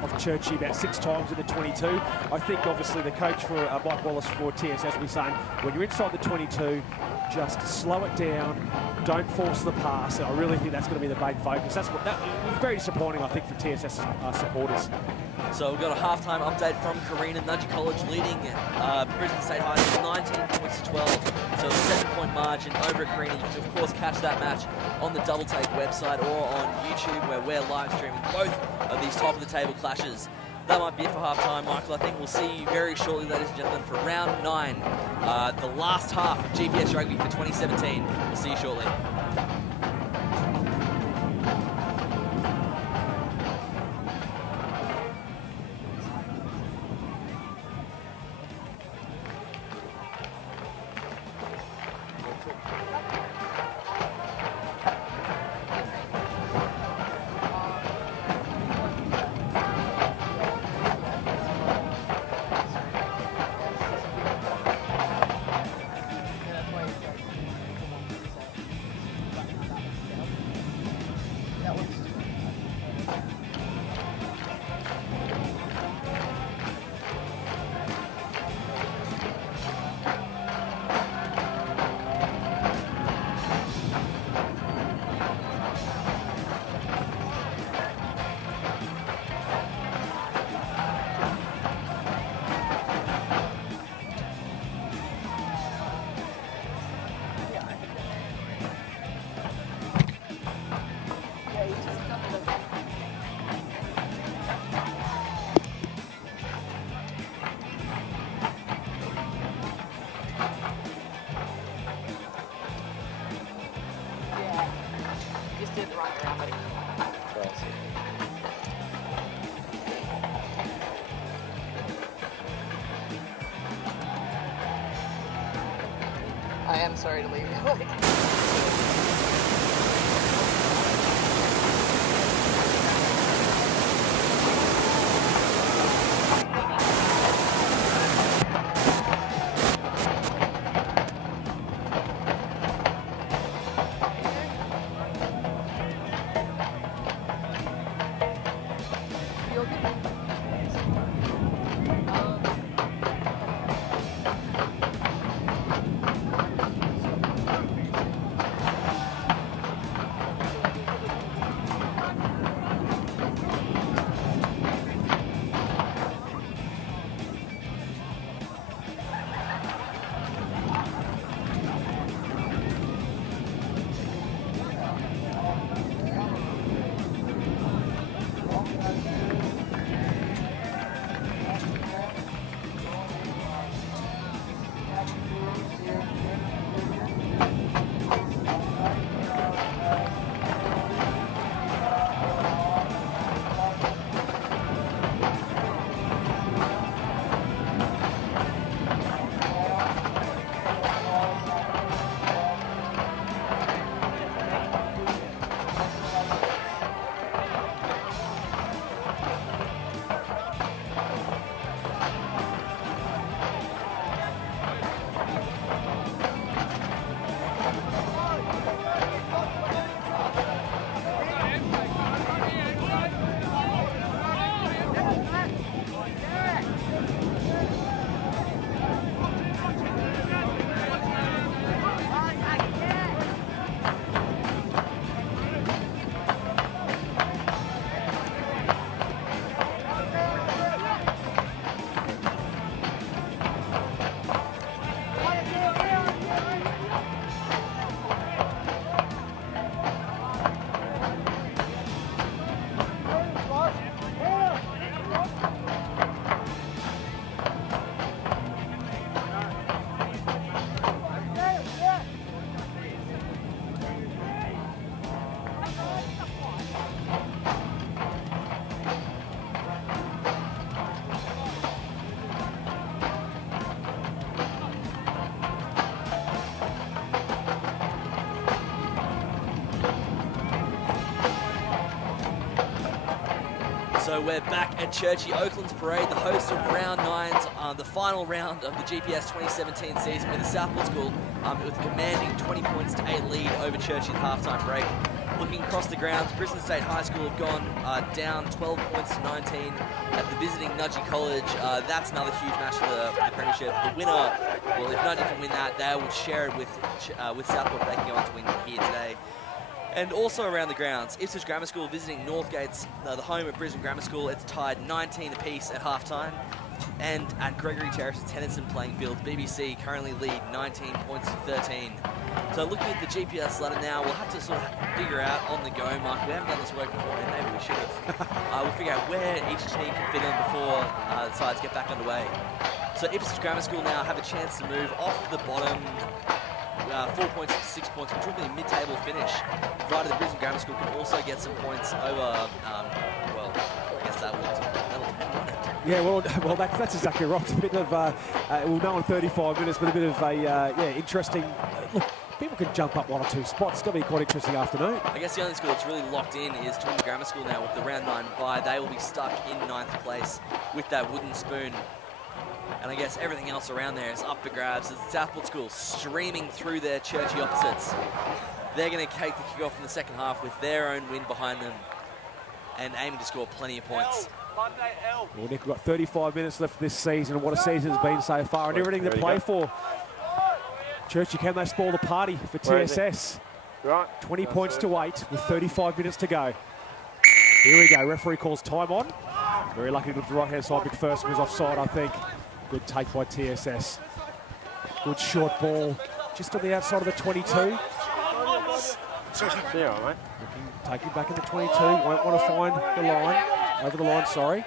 of Churchie about 6 times in the 22. I think obviously the coach for Mike Wallace for TSS will be saying, when you're inside the 22, just slow it down, don't force the pass, and I really think that's going to be the main focus. That's what that was very disappointing, I think, for TSS supporters. So we've got a halftime update from Carina. Nudgee College leading Brisbane State High 19 points to 12. So a 7-point margin over at Carina. You can of course catch that match on the Double Take website or on YouTube, where we're live streaming both of these top of the table clashes. That might be it for halftime, Michael. I think we'll see you very shortly, ladies and gentlemen, for round 9, the last half of GPS Rugby for 2017. We'll see you shortly. I am sorry to leave you. So we're back at Churchie, Oakland's Parade, the host of round 9, the final round of the GPS 2017 season, with the Southport School with a commanding 20 points to 8 lead over Churchie at the halftime break. Looking across the grounds, Brisbane State High School have gone down 12 points to 19 at the visiting Nudgee College. That's another huge match for the premiership. The winner, well, if Nudgee can win that, they will share it with Southport if they can go on to win here today. And also around the grounds, Ipswich Grammar School visiting Northgate's, the home of Brisbane Grammar School. It's tied 19 apiece at halftime. And at Gregory Terrace's Tennyson playing field, BBC currently lead 19 points to 13. So looking at the GPS ladder now, we'll have to sort of figure out on the go, Mark. We haven't done this work before, and maybe we should have. We'll figure out where each team can fit in before the sides get back underway. So Ipswich Grammar School now have a chance to move off the bottom 4 points to 6 points, which will be a mid-table finish. Provided the Brisbane Grammar School can also get some points over, well, I guess that'll depend on it. Yeah, well, that's exactly right. It's a bit of, we'll know in 35 minutes, but a bit of a, interesting. Look, people can jump up 1 or 2 spots. It's going to be quite interesting afternoon. I guess the only school that's really locked in is Toowoomba Grammar School now with the round 9 bye. They will be stuck in 9th place with that wooden spoon. And I guess everything else around there is up for grabs as the Southport School streaming through their Churchie opposites. They're going to take the kick-off in the second half with their own win behind them and aiming to score plenty of points. Well, Nick, we've got 35 minutes left this season, and what a season it's been so far, and everything to play for. Churchie, can they spoil the party for TSS? Right. 20 points to 8 with 35 minutes to go. Here we go, referee calls time on. Very lucky to look to the right-hand side. McPherson was offside, I think. Good take by TSS. Good short ball, just on the outside of the 22. Yeah, all right. Taking back in the 22, won't want to find the line. Over the line, sorry.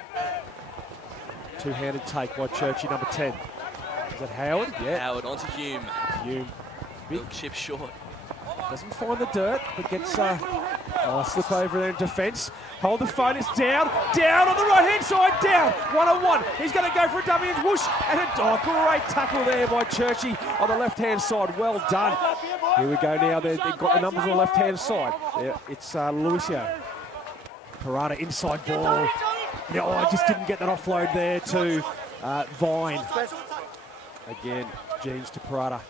Two-handed take by Churchie, number 10. Is that Howard? Yeah. Howard onto Hume. Hume. Big chip short. Doesn't find the dirt, but gets slip over there in defence. Hold the phone, it's down on the right-hand side, down, 1-on-1. He's going to go for a dummy and whoosh, and a great tackle there by Churchie on the left-hand side. Well done. Here we go now. They've got the numbers on the left-hand side. It's Lucio. Parada inside ball. Yeah, I just didn't get that offload there to Vine. Again, Jeans to Parada.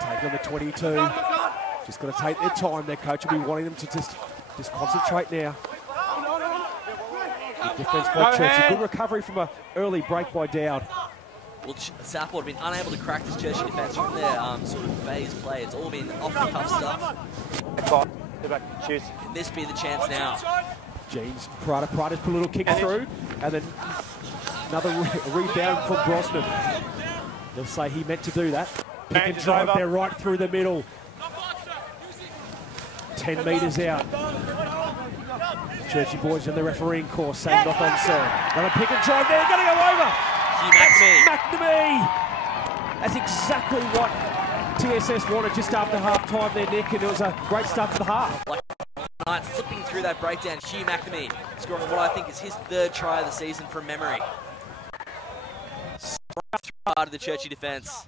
Take on the 22. Just got to take their time. Their coach will be wanting them to just concentrate now. Good defence by Churchie. Good recovery from an early break by Dowd. Well, Southport have been unable to crack this Churchie defence from their sort of phase play. It's all been off-the-cuff stuff. Cheers. Can this be the chance now? Jeans, Parada's put a little kick through, and then another rebound from Brosnan. They'll say he meant to do that. Pick and drive there right through the middle. 10 metres out. Churchie boys in the refereeing course saying not onside. Another pick and drive there, going to go over. McNamee. That's exactly what TSS wanted just after half time there, Nick, and it was a great start to the half. Like slipping through that breakdown, Hugh McNamee scoring what I think is his third try of the season from memory. Part of the Churchie defence.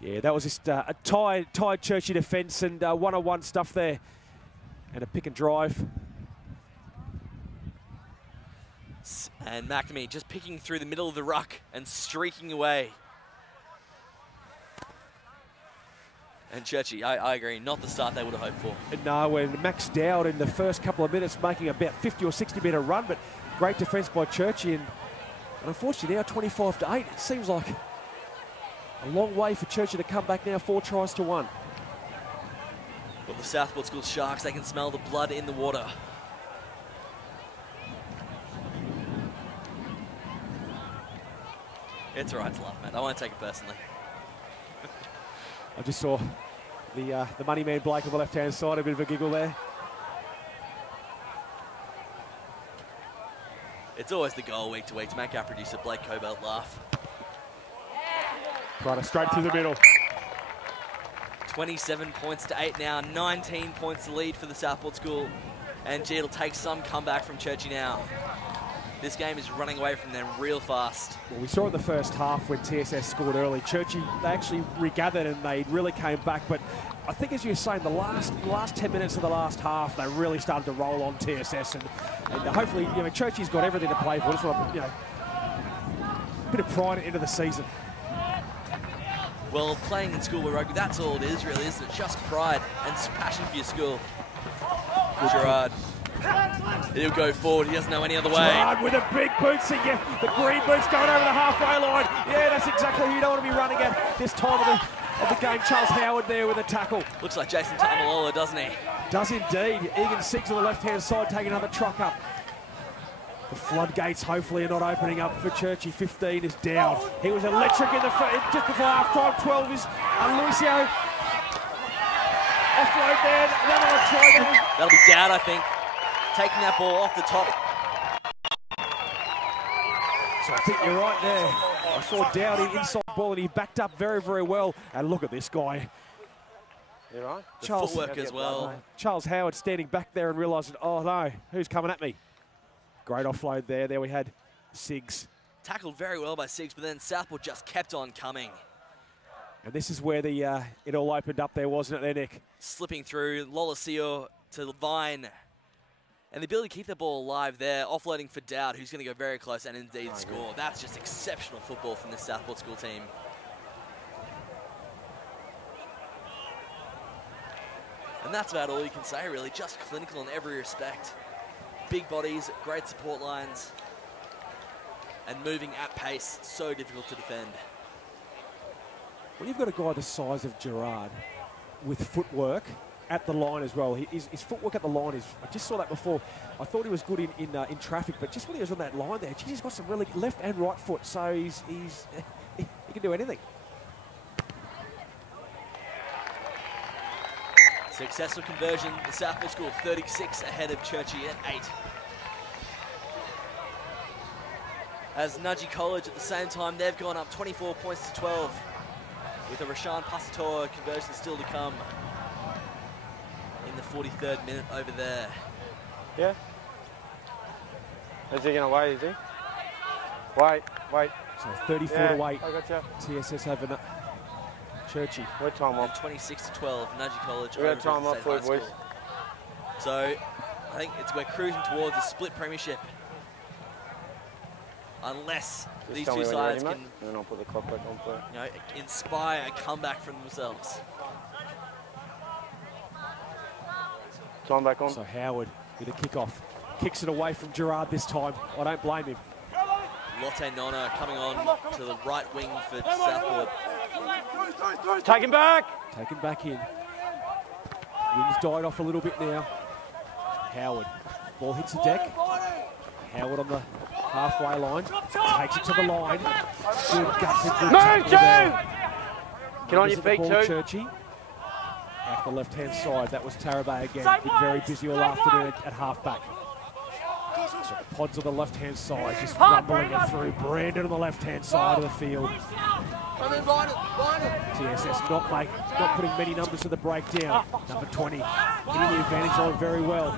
Yeah, that was just a tied Churchie defence and one-on-one stuff there. And a pick and drive. And McNamee just picking through the middle of the ruck and streaking away. And Churchie, I agree, not the start they would have hoped for. No, and Max Dowd in the first couple of minutes making about 50 or 60 metre run, but great defence by Churchie. And unfortunately now 25-8, it seems like a long way for Churchie to come back now, 4 tries to 1. Well, the Southport School Sharks, they can smell the blood in the water. It's all right to laugh, mate. I won't take it personally. I just saw the money man Blake on the left-hand side, a bit of a giggle there. It's always the goal week to week to make our producer Blake Cobalt laugh. Right, straight through the middle. 27 points to 8 now, 19 points to lead for the Southport School. And gee, it'll take some comeback from Churchie now. This game is running away from them real fast. Well, we saw in the first half when TSS scored early, Churchie, they actually regathered and they really came back. But I think, as you were saying, the last 10 minutes of the last half, they really started to roll on TSS. And hopefully, you know, Churchie's got everything to play for. Just want to, you know, a bit of pride at the end of the season. Well, playing in school rugby, that's all it is, really, isn't it? Just pride and passion for your school. Gerard. He'll go forward. He doesn't know any other way. Gerard with the big boots. Yeah, the green boots going over the halfway line. Yeah, that's exactly who you don't want to be running at this time of the game. Charles Howard there with a tackle. Looks like Jason Tamalola, doesn't he? Does indeed. Egan Siggs on the left-hand side taking another truck up. The floodgates hopefully are not opening up for Churchie. 15 is down. He was electric in the just before half-time. 12 is Lucio. Offload there. Another try there. That'll be Dowd, I think. Taking that ball off the top. So I think you're right there. I saw Dowd inside ball and he backed up very, very well. And look at this guy. You right? The footwork as well. Charles Howard standing back there and realising, oh no, who's coming at me? Great offload there. There we had Siggs. Tackled very well by Siggs, but then Southport just kept on coming. And this is where the it all opened up there, wasn't it there, Nick? Slipping through, Lolasio to Vine. And the ability to keep the ball alive there, offloading for Dowd, who's going to go very close and indeed score. That's just exceptional football from this Southport School team. And that's about all you can say, really. Just clinical in every respect. Big bodies, great support lines, and moving at pace. So difficult to defend. When you've got a guy the size of Gerard with footwork at the line as well, his footwork at the line is, I just saw that before. I thought he was good in traffic, but just when he was on that line there, geez, he's got some really left and right foot, so he can do anything. Successful conversion, the Southport School 36 ahead of Churchie at 8. As Nudgee College at the same time, they've gone up 24 points to 12. with a Rashawn Pasatoa conversion still to come in the 43rd minute over there. Yeah. Is he going to wait, is he? Wait. So 34 to 8. I gotcha. TSS over Churchie. We're time off. 26 to 12, Nudgee College. We're time off for it, boys. So I think we're cruising towards a split premiership. Unless these two sides can, and then I'll put the clock back on for it. you know, inspire a comeback from themselves. Time back on. So Howard with a kick off. Kicks it away from Gerard this time. I don't blame him. Lotte Nona coming on to the right wing for Southport. Take him back! Taken back in. Wind's died off a little bit now. Howard. Ball hits the deck. Howard on the halfway line. Takes it to the line. Good guts and good tackle there. Get on your feet, too. Churchie. Out the left-hand side. That was Tarabay again. Been very busy all afternoon at halfback. So the pods on the left-hand side, just rumbling it through. Brandon on the left-hand side of the field. TSS not putting many numbers to the breakdown. Number 20, hitting the advantage on very well.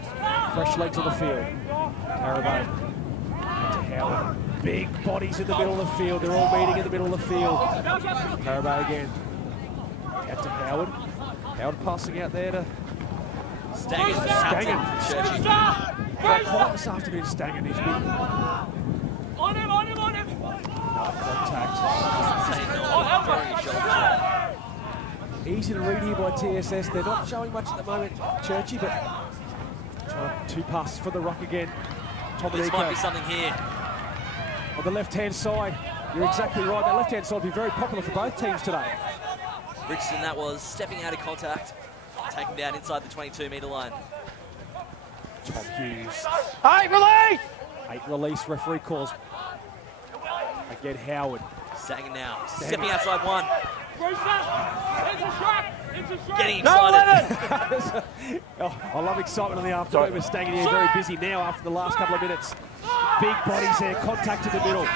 Fresh legs on the field. Tarabay to Howard. Big bodies in the middle of the field. They're all meeting in the middle of the field. Tarabay again. Out to Howard. Howard passing out there to Stangen. Quite this afternoon, Stangen. He's been On him! contact. Easy to read here by TSS. They're not showing much at the moment, Churchie, but trying 2 passes for the rock again. This might be something here. On the left-hand side, you're exactly right. That left-hand side will be very popular for both teams today. Richardson, that was stepping out of contact, taken down inside the 22-metre line. Tom Hughes. 8 release! 8 release, referee calls. Again, Howard. Sagan now, stepping outside one. Getting No, excited. Oh, I love excitement on the afternoon. We're staying here very busy now after the last couple of minutes. Big bodies there, contact in the middle.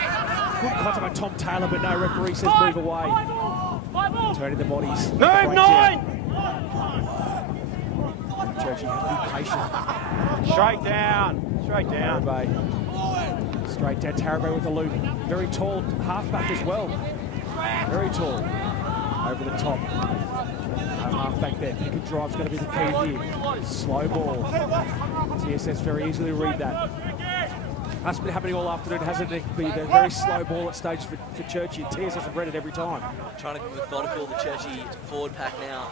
Good contact by Tom Taylor, but no referee says move away. Turning the bodies. Move 9! Churchie, have to be patient. Straight down. Tarabay. Straight down, Tarabay with a loop. Very tall halfback as well. Very tall. Over the top. Halfback there. Pick and drive's going to be the key here. Slow ball. TSS very easily read that. That's been happening all afternoon, hasn't it? Be the very slow ball at stage for Churchie. TSS have read it every time. Trying to be methodical, the Churchie forward pack now.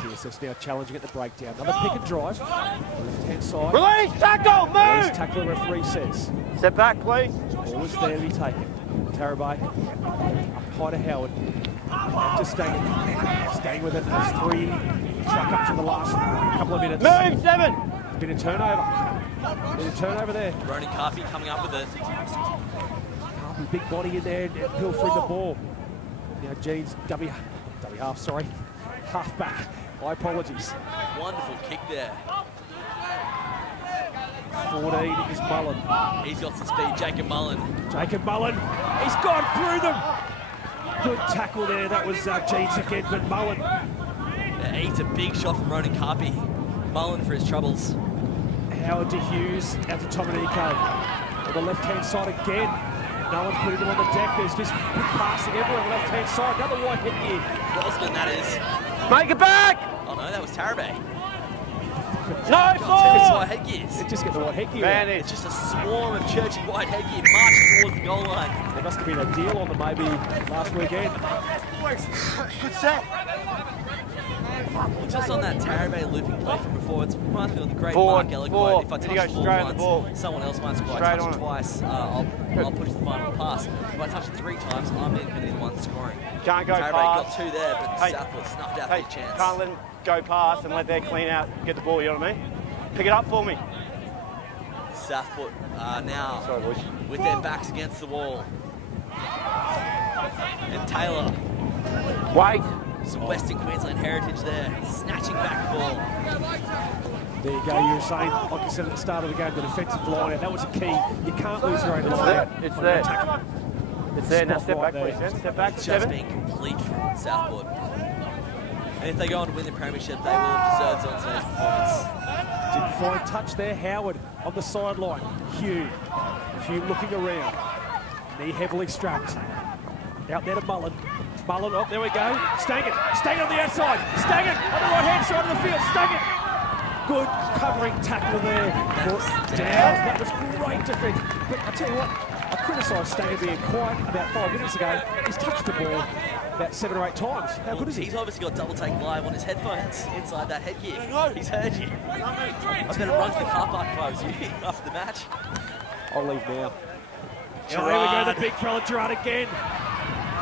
TSS now challenging at the breakdown. Another pick and drive. Left-hand side. Release, tackle, move! Release, tackle, the referee says. Step back, please. Ball was there to be taken. Tarabay up high to Howard. Up to Stangen. Staying with it. 3 truck up to the last couple of minutes. Move, 7! Bit of turnover. There. Ronan Carpy coming up with it. Carpy, big body in there and pilfering the ball. Now Jeans, halfback. My apologies. Wonderful kick there. 14 is Mullen. He's got some speed, Jacob Mullen. He's gone through them. Good tackle there. That was Jeans again, but Mullen. Eats a big shot from Ronan Carpy. Mullen for his troubles. Howard to Hughes, out to Tomanico. On the left-hand side again. No one's putting them on the deck. There's just good passing everywhere on the left-hand side. Another white hit here. Bosman, that is. Make it back! Oh no, that was Tarabay. No, It's ball! white headgears. Just get the white headgear. Manage. It's just a swarm of Churchie white headgear marching towards the goal line. There must have been a deal on them maybe last weekend. Good set. Well, just on that Tarabay looping play from before, it reminds me of the great Forward, Mark Ella forward. quote. If I Then touch you the go ball straight on the once, ball. someone else might score. Straight I touch on it it. twice, I'll push the final pass. If I touch it 3 times, I'm going to be the one scoring. Can't go Tarabay past. got 2 there, but Hey, Southport snuffed out Hey, the chance. can't let them go past and let their clean out, get the ball, you know what I mean? Pick it up for me. Southport now Sorry, boys. with their backs against the wall. And Taylor, Wait. some Western Queensland heritage there, snatching back the ball. There you go. You were saying, like you said at the start of the game, the defensive line, that was a key. You can't lose your own line. It's there. It's there, now Spot step right back, please, there. Sam. Step back, It's Seven. just been complete from Southport. And if they go on to win the premiership, they will have deserved on today's performance. Didn't find touch there. Howard on the sideline. Hugh looking around. Knee heavily strapped. Out there to Mullen. Mullen, oh, there we go. Stangen on the outside. Stangen on the right-hand side of the field. Stangen. Good covering tackle there. Down. That was great defence. But I tell you what, I criticised Stangen being quiet about 5 minutes ago. He's touched the ball about 7 or 8 times. How good is he? He's obviously got double take live on his headphones inside that headgear. He's heard you. I better run to the car park if I was you after the match. I'll leave now. Here we go, the big fella, Gerard again.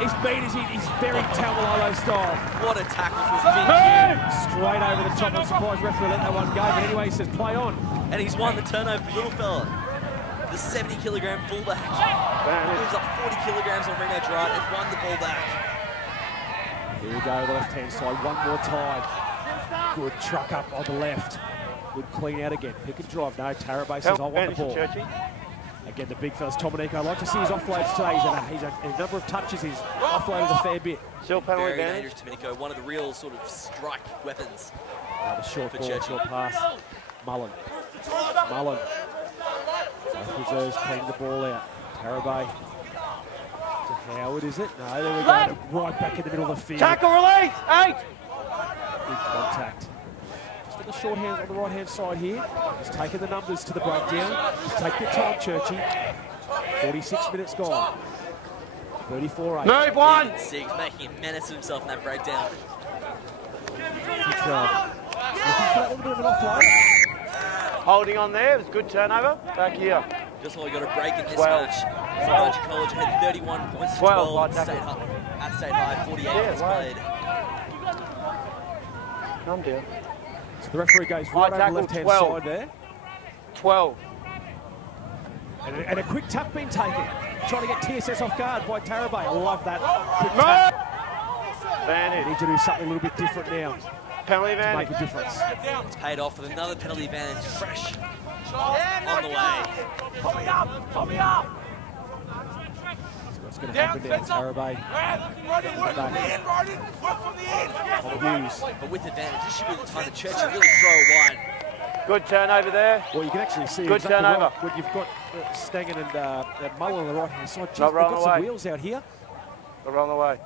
He's beat, he's very Tamalolo style. What a tackle from Finn. Straight over the top. I'm surprised referee let that one go, but anyway, he says play on. And he's won the turnover, little fella. The 70-kilogram fullback. Moves up 40 kilograms on Reno Gerard and won the ball back. Here we go, the left-hand side, one more time. Good truck up on the left. Good clean out again. Pick and drive. No, Tarabay says I want the ball. Churchie. Again, the big fella's Tominico. I'd like to see his offloads today. He's a number of touches. He's offloaded a fair bit. Still penalty Very advantage. dangerous, Domenico. One of the real sort of strike weapons. The short For ball, Churchie. short pass. Mullen. Both reserves cleaning the ball out. Tarabay. To Howard, is it? No, there we go. Right back in the middle of the field. Tackle release, 8. Big contact. Just on the short hands on the right-hand side here. Just taking the numbers to the breakdown. Just take your time, Churchie. 46 minutes gone. 34-8. Move one. Even Six making a menace of himself in that breakdown. Looking for that little bit of an offload. Holding on there, it was a good turnover. Back here. Just all we got a break in this 12. match. Magic College had 31 points to 12 light at tackle. State High, 48 minutes played. Come down. So the referee goes right over the tackle, left-hand 12. side there. 12. And a quick tuck being taken. Trying to get TSS off guard by Tarabay. I love that. Quick tuck. They Advantage. need to do something a little bit different now Penalty to make advantage. a difference. It's paid off with another penalty advantage, fresh on the way. So what's going to happen now? Tarabay. Hughes. But with advantage, this should be the time that Churchie really throw it wide. Good turnover there. Well, you can actually see Good exactly turnover. right when you've got Stangen and Mullen on the right-hand side. Jeez, Not they've rolling got some away. wheels out here. They're on the way.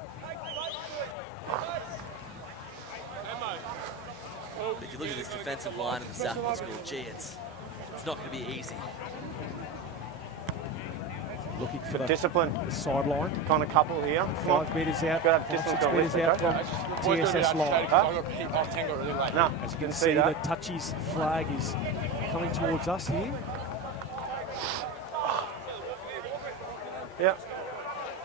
If you look at this defensive line in the Southport School, gee, it's not going to be easy. Looking for the Discipline. sideline. Kind of couple here. 5 metres out, Gotta have 5, 6 distance metres on out this, from TSS line. No, As you can see, the touchies flag is coming towards us here. Yeah.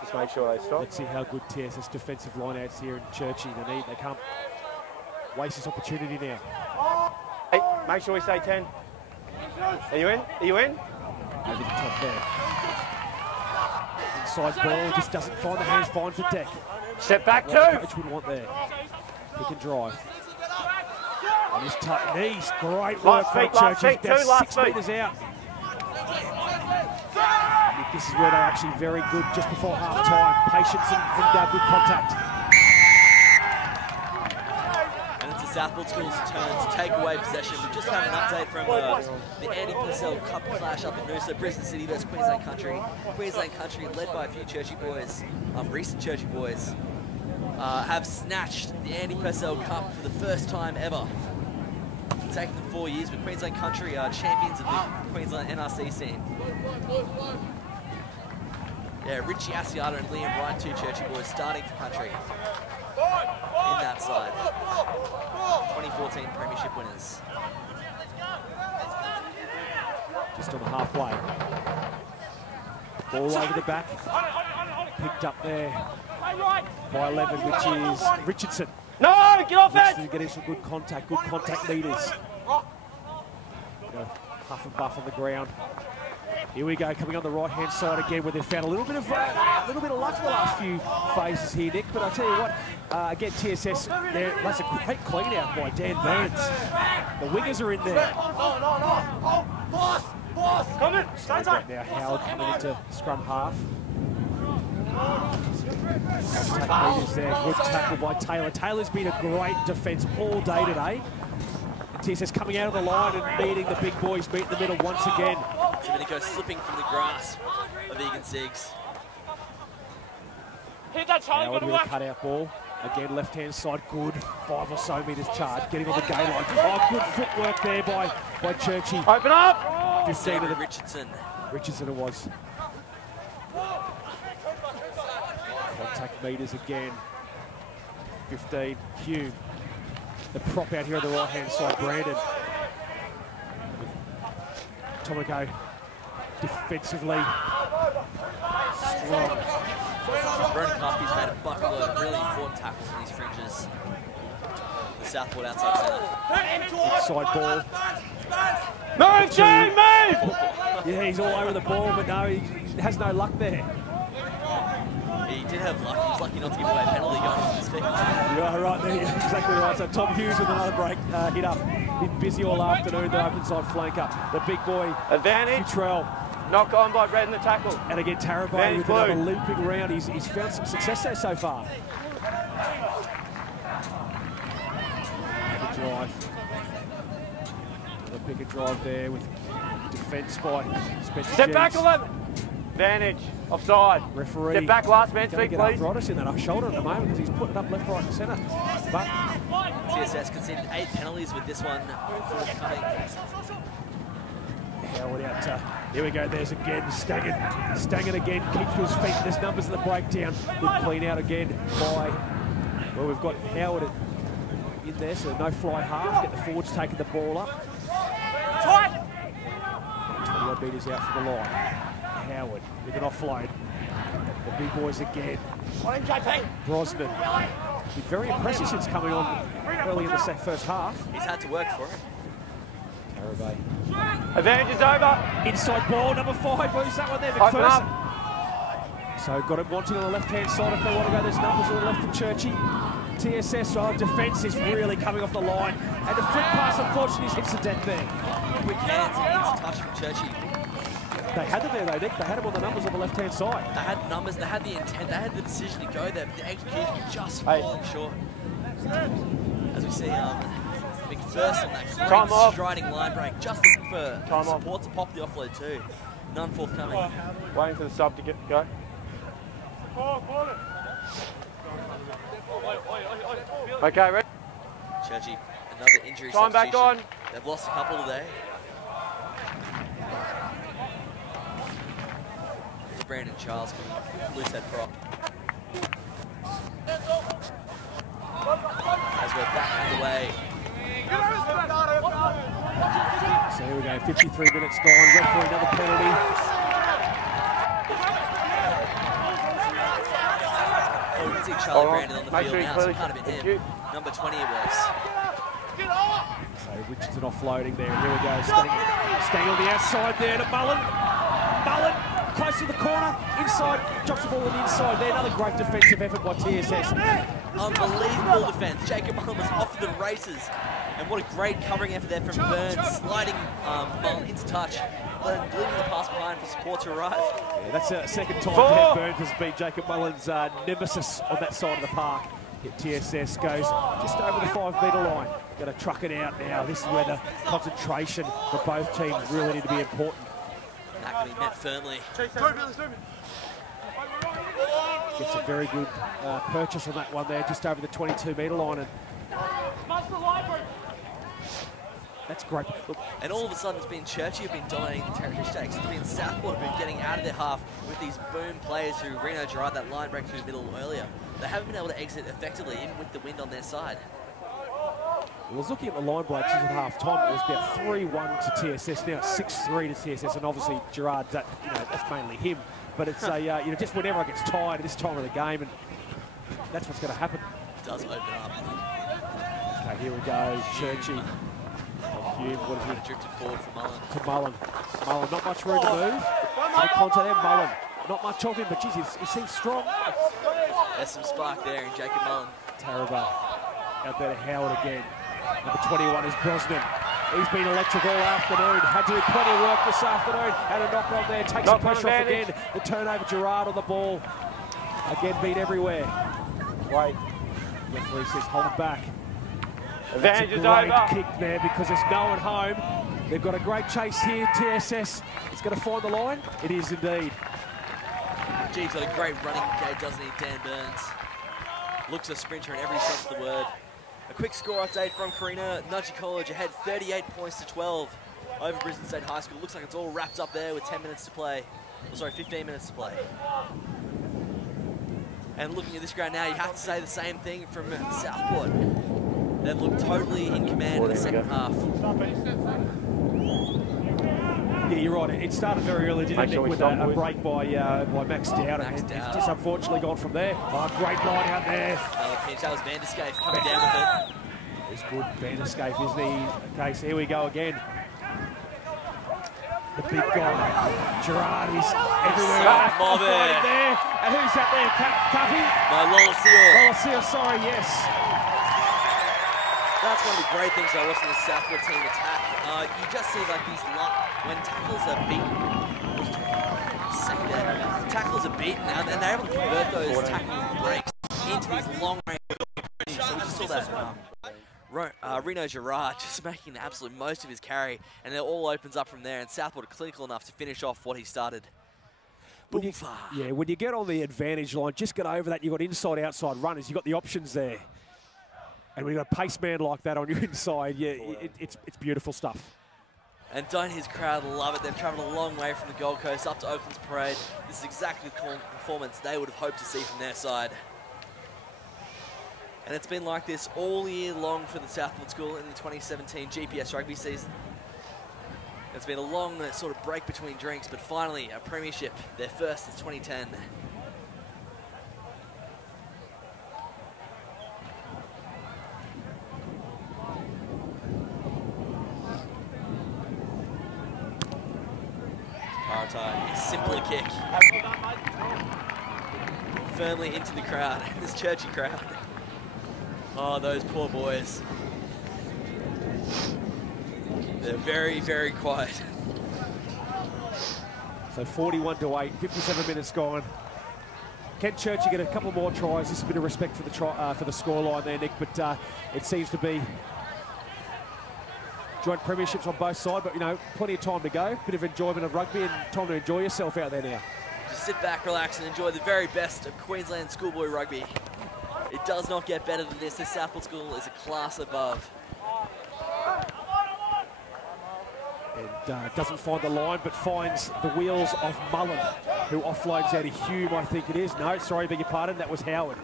Just make sure they stop. Let's see how good TSS defensive line outs here in Churchie. They can't waste this opportunity now. Hey, make sure we say 10. Are you in? Are you in? Over the top there. Inside ball, just doesn't find the hands, finds the deck. Step back What the two. coach would want there. Pick and drive. On his tuck knees, great work Last by feet, last Churchie. feet, About two, last 6 feet. metres out. I think this is where they're actually very good just before half time. Patience and good contact. And it's the Southport School's turn to take away possession. We've just had an update from the Andy Purcell Cup clash up in Noosa, Brisbane City versus Queensland Country. Queensland Country, led by a few Churchie boys, recent Churchie boys, have snatched the Andy Purcell Cup for the first time ever. It's taken them 4 years, but Queensland Country are champions of the Queensland NRC scene. Yeah, Richie Asiata and Liam Bryant, two Churchie boys, starting for Country in that side. 2014 Premiership winners. Just on the halfway. Ball over the back. Picked up there by 11, which is Richardson. No, get off Richardson it. getting some good contact leaders. Huff and buff on the ground. Here we go, coming on the right-hand side again, where they've found a little bit of luck for the last few phases here, Nick. But I'll tell you what, again, TSS, that's a great clean-out by Dan Burns. The wingers are in there. Come in. Stay tight. Now Howard coming into scrum half. Attack meters there. Good tackle by Taylor. Taylor's been a great defence all day today. TSS coming out of the line and meeting the big boys, meet in the middle once again. Domenico slipping from the grasp of Egan Siggs. Hit that, Charlie, Howard got with to a whack. cutout ball. Again, left-hand side, good. 5 or so metres charge, getting on the gay line. Oh, good footwork there by Churchie. Open up! 15 of the Richardson. Richardson it was. Contact meters again. 15, Hume. The prop out here on the right-hand side, Brandon. Tomico defensively strong. Brendan Carpy's made a buckload of really important tackles in these fringes. The Southport outside centre. Inside ball. Move, Gene, move! Yeah, he's all over the ball, but no, he has no luck there. He did have luck. He was lucky not to give away a penalty going off his feet. Yeah, right there, exactly right. So Tom Hughes with another break hit up. Been busy all afternoon, the open side flanker. The big boy, Advantage. Futrell. Knock on by Brad in the tackle. And again, Tarabay Advantage with blue. another looping round. He's found some success there so far. Good drive. Another bigger drive there with defence by Spencer Step back Jennings. 11. Advantage. Offside. Referee. Step back last man's Gonna feet, get please. arthritis in that shoulder at the moment because he's putting it up left, right and centre. But TSS conceded 8 penalties with this one forthcoming. Howard out. Here we go. There's again Stangen. Stangen again keeps to his feet. There's numbers in the breakdown. Good clean out again by. Well, we've got Howard in there, so no fly half. Get the forwards taking the ball up. 20 metres out from the line. Howard with an offload. The big boys again. Brosnan. Been very impressive since coming on early in the first half. He's had to work for it. Tarabay. Advantage is over. Inside ball, number 5. Who's that one there? Open McPherson. up. So got it wanting on the left-hand side if they want to go. There's numbers on the left for Churchie. TSS, defence is really coming off the line. And the flick pass, unfortunately, hits the deck there. Quick hands and into touch from Churchie. They had them there, though, Nick. They had them on the numbers on the left-hand side. They had numbers, they had the intent, they had the decision to go there, but the execution just falling short. As we see McPherson on that great striding line break, just looking for support to pop the offload too. None forthcoming. Waiting for the sub to go. Okay, ready? Churchie, another injury Time back substitution. on. They've lost a couple today. Here's Brandon Charles coming loose head prop. As we're back underway. So here we go, 53 minutes gone. Referee another penalty. Oh, we can see Charlie Brandon on the Make field sure he now, so it clearly- can't have been him. Number 20 it was. So Richardson offloading there. Here we go. Staying on the outside there to Mullen. Mullen close to the corner. Inside. Drops the ball on the inside there. Another great defensive effort by TSS. Unbelievable defence. Jacob Mullen was off to the races. And what a great covering effort there from Burns. Sliding Mullen into touch. Then leaving the pass behind for support to arrive. Yeah, that's the second time Dan Burns has been Jacob Mullen's nemesis on that side of the park. TSS goes just over the 5-metre line. Going to truck it out now. This is where the concentration for both teams really need to be important. That can be met firmly. Gets a very good purchase on that one there, just over the 22-metre line. And that's great. Look, And all of a sudden it's been Churchie who've been dominating the territory stakes. It's been Southport who've been getting out of their half with these boom players who Reno Gerard that line break through the middle earlier. They haven't been able to exit effectively, even with the wind on their side. I was looking at the line breaks at half-time. It was about 3-1 to TSS. Now it's 6-3 to TSS, and obviously Gerard's that, that's mainly him. But it's just when everyone gets tired at this time of the game, and that's what's going to happen. It does open up. Okay, here we go. Churchie. Hume, what is he? Drifted forward for Mullen. To Mullen. Mullen, not much room to move. Bit of contact there, Mullen. Not much of him, but geez, he seems strong. There's some spark there in Jacob Mullen. Tarabay. Out there to Howard again. Number 21 is Brosnan. He's been electric all afternoon. Had to do plenty of work this afternoon. Had a knock on there. Takes the pressure off again. The turnover, Gerard on the ball. Again, beat everywhere. Wait. Referee says hold back. Advantage is That's a great over. kick there because there's no one home. They've got a great chase here. TSS is going to find the line. It is indeed. G's got a great running gate, doesn't he, Dan Burns? Looks a sprinter in every sense of the word. A quick score update from Carina. Nudgee College ahead 38 points to 12 over Brisbane State High School. Looks like it's all wrapped up there with 10 minutes to play. Oh, sorry, 15 minutes to play. And looking at this ground now, you have to say the same thing from Southport. They looked totally in command in the second half. Yeah, you're right. It started very early, didn't it, with a break by Max Dowd. And it's just unfortunately gone from there. Oh, great line out there. Another pinch. That was Vanderscape coming down with it. It's good Vanderscape, isn't he? Okay, so here we go again. The big guy, Gerard, is everywhere. Right there. And who's that there? Cuffy? No, Lola Seal. Lola Seal, sorry, yes. That's one of the great things about watching the Southport team attack. You just see like these, when tackles are beaten, tackles are beaten now, and they're able to convert those tackle breaks into these long range. So we just saw that Reno Gerard just making the absolute most of his carry, and it all opens up from there, and Southport are clinical enough to finish off what he started. When you get on the advantage line, just get over that. You've got inside-outside runners. You've got the options there. And when you've got a pace man like that on your inside, yeah, it's beautiful stuff. And don't his crowd love it? They've travelled a long way from the Gold Coast up to Oakland's Parade. This is exactly the performance they would have hoped to see from their side. And it's been like this all year long for the Southport School in the 2017 GPS rugby season. It's been a long sort of break between drinks, but finally a premiership, their first since 2010. A simpler kick. Firmly into the crowd, this Churchie crowd. Oh, those poor boys. They're very, very quiet. So 41-8, 57 minutes gone. Can Churchie get a couple more tries? Just a bit of respect for the scoreline there, Nick, but it seems to be joint premierships on both sides, but, you know, plenty of time to go. Bit of enjoyment of rugby and time to enjoy yourself out there now. Just sit back, relax, and enjoy the very best of Queensland schoolboy rugby. It does not get better than this. This Southport School is a class above. And doesn't find the line, but finds the wheels of Mullen, who offloads out of Hume, I think it is. No, sorry, beg your pardon, that was Howard.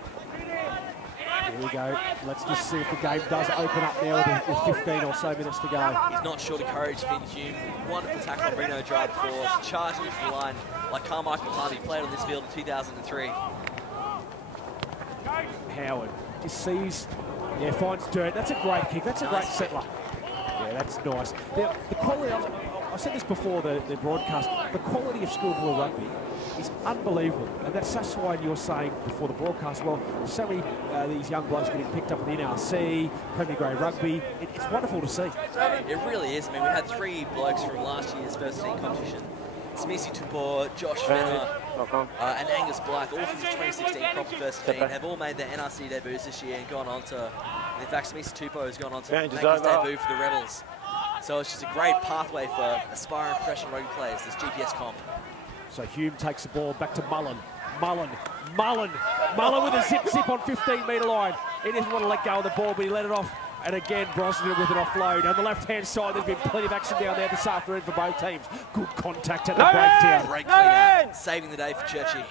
Here we go. Let's just see if the game does open up now with 15 or so minutes to go. He's not short of courage, Finn Hume. Wonderful tackle on Reno Gerard before, charging into the line like Carmichael Harvey played on this field in 2003. Howard just sees, yeah, finds dirt. That's a great kick. That's a great settler. Yeah, that's nice. Now, the quality, I said this before the broadcast, the quality of schoolboy rugby is unbelievable. And that's why you were saying before the broadcast, well, so many these young blokes getting picked up in the NRC, Premier Grade Rugby. It's wonderful to see. It really is. I mean, we had 3 blokes from last year's first team competition. Smisi Tupor, Josh Fenner, and Angus Blythe, all from the 2016 crop of first team, have all made their NRC debuts this year and gone on to, in fact, Smisi Tupor has gone on to make his debut for the Rebels. So it's just a great pathway for aspiring professional rugby players, this GPS comp. So Hume takes the ball back to Mullen. Mullen with a zip on 15-metre line. He doesn't want to let go of the ball, but he let it off. And again, Brosnan with an offload. On the left-hand side, there's been plenty of action down there this afternoon for both teams. Good contact at the breakdown. Great clean-out, saving the day for Churchie.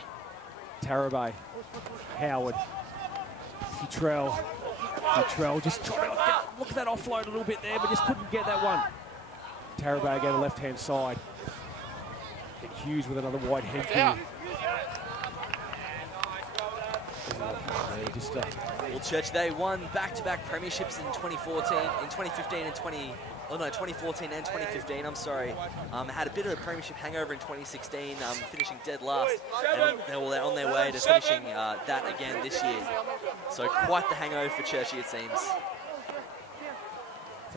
Tarabay, Howard, Futrell just trying to look at that offload a little bit there, but just couldn't get that one. Tarabay again, the left-hand side. Hughes with another wide head here. Well, Church, they won back-to-back premierships in 2014, in 2015 and 2014 and 2015, I'm sorry. Had a bit of a premiership hangover in 2016, finishing dead last. And they're on their way to finishing that again this year. So quite the hangover for Churchie, it seems.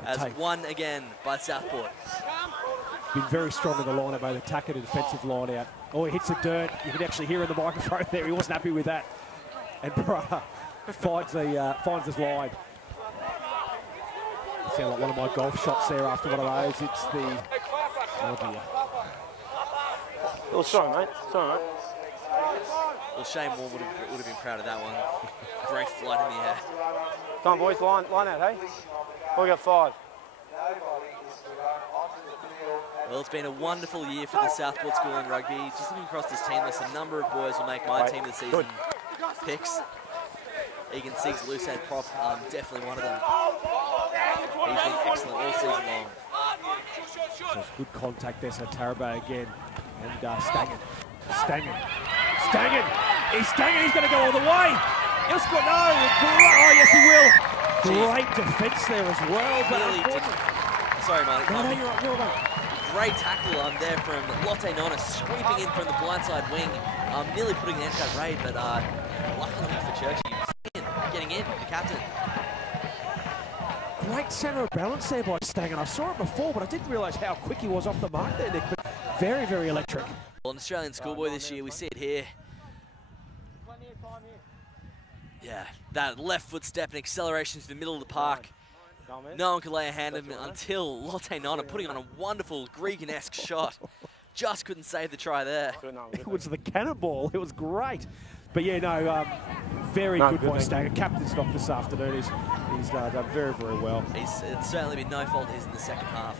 As won again by Southport. been very strong in the line, both attacking and defensive line out. Oh, he hits the dirt. You can actually hear in the microphone there. He wasn't happy with that. And Brah finds his line. Sound like one of my golf shots there after one of those. It's the... Oh, dear. Oh, sorry, mate. Sorry, mate. Well, Shane Moore would have been proud of that one. Great flight in the air. Come on, boys. Line out, hey? We got 5. Well, it's been a wonderful year for the Southport School in rugby. Just looking across this team list, a number of boys will make my team of the season picks. Egan Siggs, loose head prop, definitely one of them. He's been excellent all season long. So it's good contact there, so Tarabay again. And Stangen. He's going to go all the way. He'll score. No. Oh, yes, he will. Great defence there as well. Sorry, Mike. No, you're right. Great tackle there from Lotte Nona, sweeping in from the blindside wing, nearly putting the end to that raid, but luckily for Churchie, getting in, the captain. Great centre of balance there by Stangen. I saw it before, but I didn't realise how quick he was off the mark there, Nick, but very, very electric. Well, an Australian schoolboy this year, we see it here. Yeah, that left foot step and acceleration to the middle of the park. No one could lay a hand on him until Lotte Nona putting on a wonderful Gregan-esque shot. Just couldn't save the try there. It was the cannonball. It was great. But yeah, no, very good by Stangen. Captain's knock this afternoon. He's done very, very well. It's certainly been no fault of his in the second half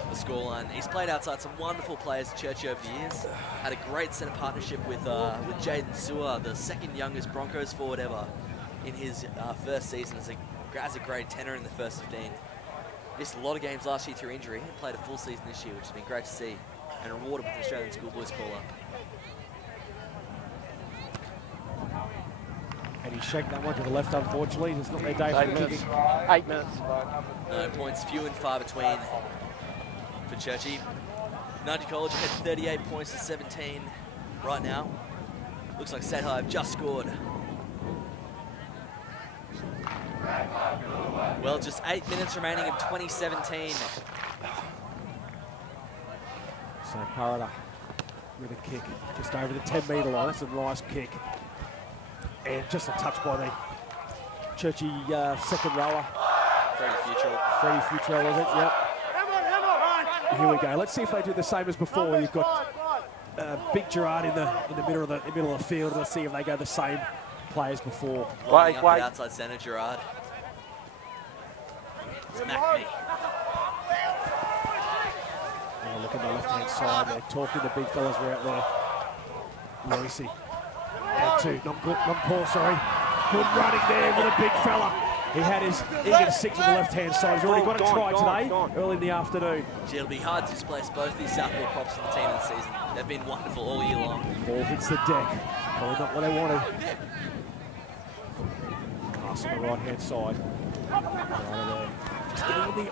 of the scoreline. He's played outside some wonderful players at Churchie over the years. Had a great centre partnership with Jaden Sewer, the second youngest Broncos forward ever, in his first season as a grade 10er in the first 15. Missed a lot of games last year through injury and played a full season this year, which has been great to see, and rewarded with the Australian Schoolboys call-up. And he shanked that one to the left, unfortunately. It's not their day for kicking. 8 minutes. No points, few and far between for Churchie. Nudgee College had 38 points to 17 right now. Looks like Sethi have just scored. Well, just 8 minutes remaining of 2017. So Parada with a kick just over the 10-metre line. That's a nice kick. And just a touch by the Churchie second rower. Freddie Futrell, was it? Yep. Here we go. Let's see if they do the same as before. You've got Big Gerard in the middle of the field. Let's see if they go the same play as before. Lining up the outside centre, Gerard. It's McNamee. Oh, look at the left-hand side. They're talking. The big fellas were out there. Lucy. And two. Non-Paul, sorry. Good running there with a big fella. He had his Egan Siggs on the left-hand side. He's already got a try today, early in the afternoon. Gee, it'll be hard to displace both these Southport props in the team this season. They've been wonderful all year long. Ball hits the deck. Probably not what they wanted. Pass on the right-hand side. Right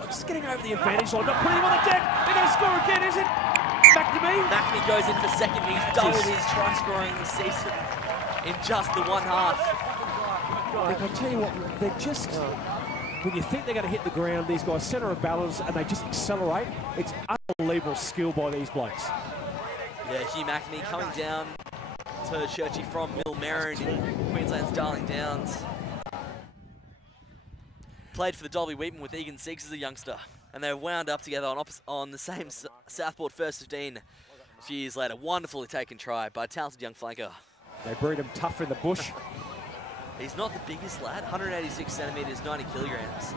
just getting over the advantage line. Not putting him on the deck. They're going to score again, is it? McNamee? McNamee goes in for second. He's doubled his try scoring this season in just the one half. Nick, I'll tell you what, they're just, when you think they're going to hit the ground, these guys centre of balance and they just accelerate. It's unbelievable skill by these blokes. Yeah, Hugh McNamee coming down to Churchie from Millmerran in Queensland's Darling Downs. Played for the Dolby Wheaton with Egan Siggs as a youngster, and they wound up together on the same Southport first 15 a few years later. Wonderfully taken try by a talented young flanker. They breed him tough in the bush. He's not the biggest lad, 186 centimetres, 90 kilograms.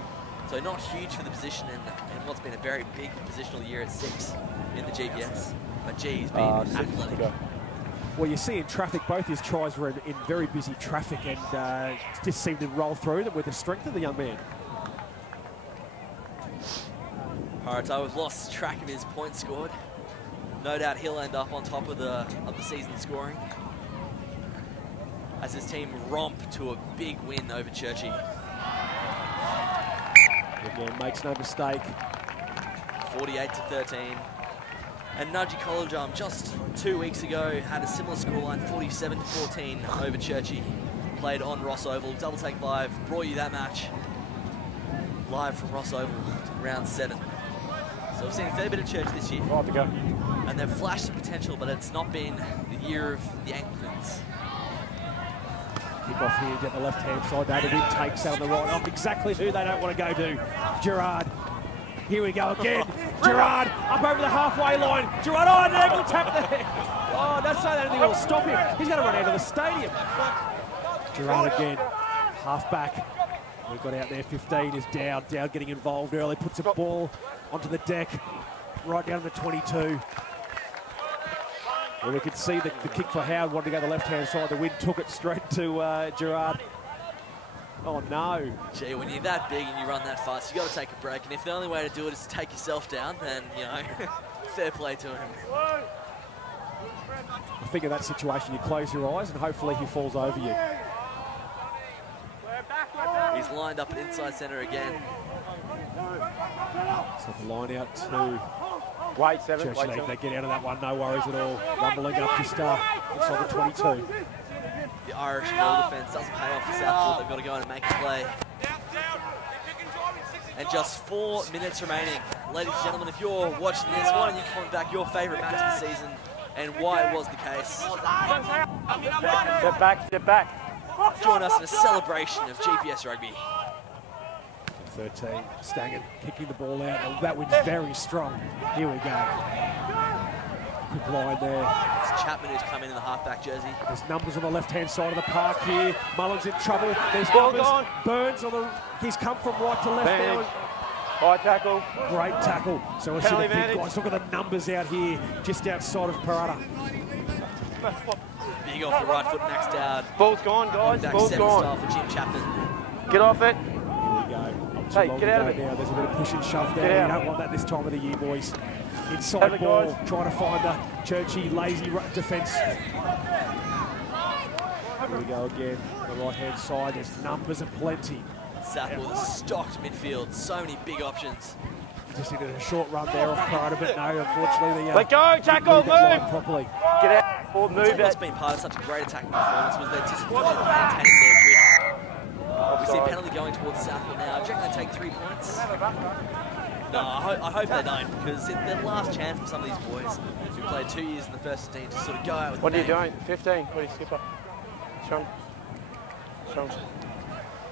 So not huge for the position in what's been a very big positional year at 6 in the GPS. But gee, he's been athletic. Well, you see in traffic, both his tries were in very busy traffic and just seemed to roll through them with the strength of the young man. Parata, we've lost track of his points scored. No doubt he'll end up on top of the season scoring as his team romp to a big win over Churchie. Again, makes no mistake. 48-13. And Nudgee College just 2 weeks ago had a similar scoreline, 47-14 over Churchie. Played on Ross Oval. Double Take Live brought you that match live from Ross Oval, round 7. So So we've seen a fair bit of Church this year. Right to go. And they've flashed the potential, but it's not been the year of the Anglicans. Kick off here, get the left-hand side. David takes out on the right off. Exactly who they don't want to go to. Gerard. Here we go again. Gerard up over the halfway line. Gerard, oh, an angle tap there. Oh, don't say that, anything will stop him. He's going to run out of the stadium. Gerard again, half back. We've got out there, 15 is down. Down getting involved early, puts a ball onto the deck, right down to the 22. Well, we could see the kick for Howard wanted to go to the left-hand side. The wind took it straight to Gerard. Oh, no. Gee, when you're that big and you run that fast, you got to take a break. And if the only way to do it is to take yourself down, then, you know, fair play to him. I think in that situation, you close your eyes and hopefully he falls over you. He's lined up at inside centre again. So the line out to Wait, 7. Church. Wait, 7. They get out of that one, no worries at all. Rumbling up just inside the 22. The Irish ball defence doesn't pay off for Southport. They've got to go in and make a play. And just 4 minutes remaining. Ladies and gentlemen, if you're watching this, why don't you comment back your favourite match of the season and why it was the case. Step back, step back. Join us in a celebration of GPS Rugby. 13, Stangen kicking the ball out. Oh, that wind's very strong. Here we go. Good line there. It's Chapman who's come in the halfback jersey. There's numbers on the left-hand side of the park here. Mullen's in trouble. There's Ball numbers. gone. Burns on the... He's come from right to left Bang. now. High tackle. Great tackle. So we'll see the Penalty big advantage. guys. Look at the numbers out here, just outside of Parada. Big off the right foot, maxed out. Ball's gone, guys. Back Ball's 7 gone. style for Jim Chapman. Get off it. Here we go. Hey, get out of it. Now. There's a bit of push and shove Get there. You out. don't want that this time of the year, boys. Have Inside it, ball, guys. trying to find the Churchie lazy defence. Here we go again. On the right-hand side, there's numbers aplenty. Southport with a stocked midfield. So many big options. Just needed a short run there off Parada, but no, unfortunately, the Let go, tackle, didn't move that line move. properly. Get out. Or move What's it. been part of such a great attacking performance was their discipline in maintaining their grip. We see a penalty going towards Southport now. Do you reckon they take 3 points? No, I hope they don't, because it's their last chance for some of these boys who played 2 years in the first team to sort of go out with What a are you bang. doing? 15. What are you, skipper? Scrum. Scrum.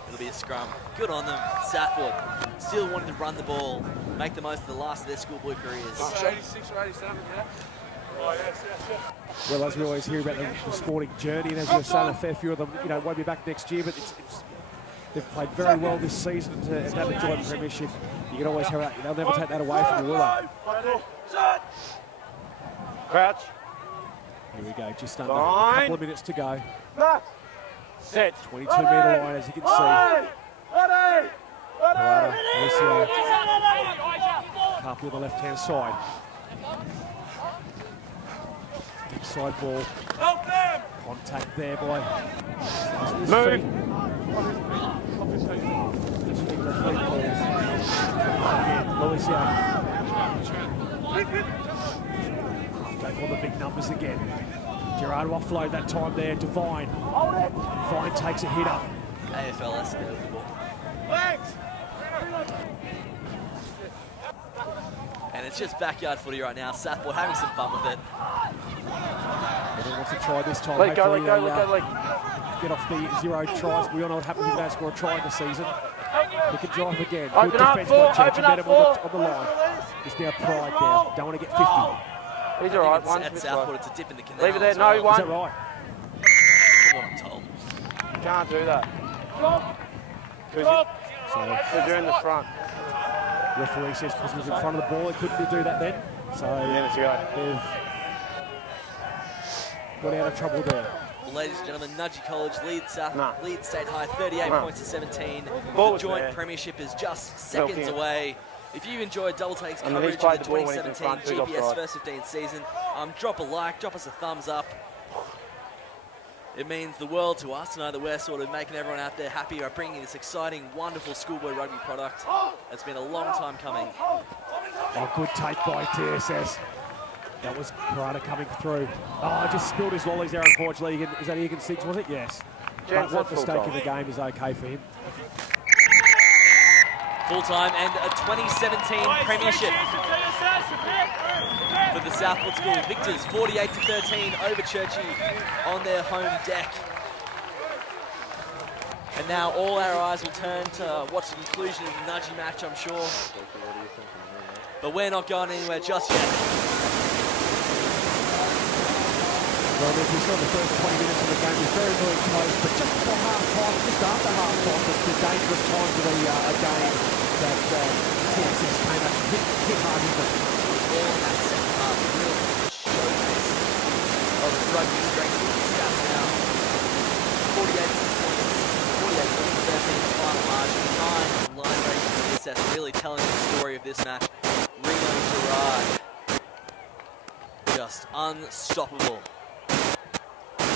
It'll be a scrum. Good on them. Southport still wanting to run the ball, make the most of the last of their schoolboy careers. 86 or 87, yeah? Oh, yes. Well, as we always hear about the sporting journey, and as we were saying, a fair few of them, you know, won't be back next year, but they've played very well this season and have enjoyed the premiership. You can always have that. They'll never take that away from you, will they? Crouch. Here we go, just under a Line. couple of minutes to go. Set. 22-metre line, as you can see. Parada, Alicia, Carpy on the left-hand side. Inside ball. Contact there by... Move. Lucia. Take all the big numbers again. Gerard will offload that time there. Devine. Devine takes a hit up. AFLS there with the ball. And it's just backyard footy right now. Southport having some fun with it. Everyone wants to try this time. Let go, Hopefully let go, they, let go, let get off the 0 tries. We all know what happens if they don't score a try in the season. They can drive again. Open Good up, defence four, by Churchie. open up, Better four. on the line. It's now Pride now. Don't want to get 50. He's all right. One. At Southport, it's a dip in the canal. Leave it there. as No, well. one. Is that right? That's what I'm told. Can't do that. So Because you're in the front. referee says because he was in front of the ball, he couldn't do that then. So Minutes ago. they've got out of trouble there. Well, ladies and gentlemen, Nudgee College leads Nah. lead state high, 38 Nah. points to 17. Ball The was joint there. premiership is just seconds Milking it. away. If you enjoyed Double Takes And coverage he's of played the the ball when he's in 2017 front, he's GPS offside. First 15 season, drop a like, drop us a thumbs up. It means the world to us to know that we're sort of making everyone out there happy by bringing this exciting, wonderful schoolboy rugby product. It's been a long time coming. Oh, good take by TSS. That was Parada coming through. Oh, just spilled his lollies there, unfortunately. Is that Egan 6, was it? Yes. But Gents, one that's full mistake in time. the game is okay for him. Full time and a 2017 premiership. Southport School victors 48-13 over Churchie on their home deck. And now all our eyes will turn to watch the conclusion of the Nudgy match, I'm sure. But we're not going anywhere just yet. Well, as we saw the first 20 minutes of the game, was very, very close, but just before half-time, just after half-time, was the dangerous time for the game that TXS came out and hit hard in them. All in that second half, real showcase of rugby strength with the stats now. 48 points, 48-13 final margin, 9 line breaks for TXS, really telling the story of this match. Reno Gerard, just unstoppable.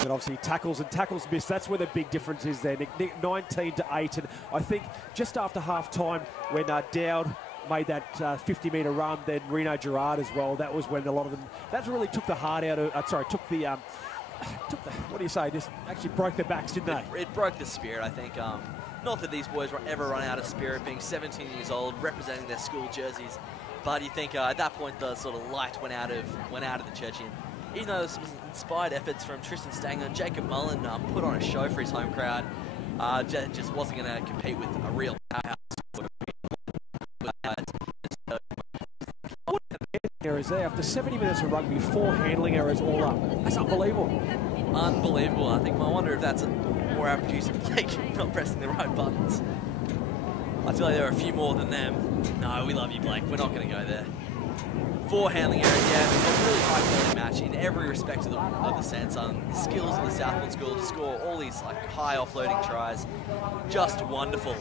But obviously tackles missed. That's where the big difference is there. Nick 19-8, and I think just after half time when Dowd made that 50-metre run, then Reno Gerard as well. That was when a lot of them. That really took the heart out of. Took the. What do you say? Just actually broke their backs, didn't they? It broke the spirit, I think. Not that these boys will ever run out of spirit, being 17 years old, representing their school jerseys. But you think at that point the sort of light went out of the Churchie. Even though this was inspired efforts from Tristan Stanger and Jacob Mullen put on a show for his home crowd, just wasn't going to compete with a real powerhouse. Errors there. After 70 minutes of rugby, 4 handling errors all up. That's unbelievable. Unbelievable. I wonder if that's more our producer Blake not pressing the right buttons. I feel like there are a few more than them. No, we love you, Blake. We're not going to go there. 4 handling errors, yeah, a really high quality match in every respect of the sense. The skills of the Southport School to score all these high offloading tries, just wonderful.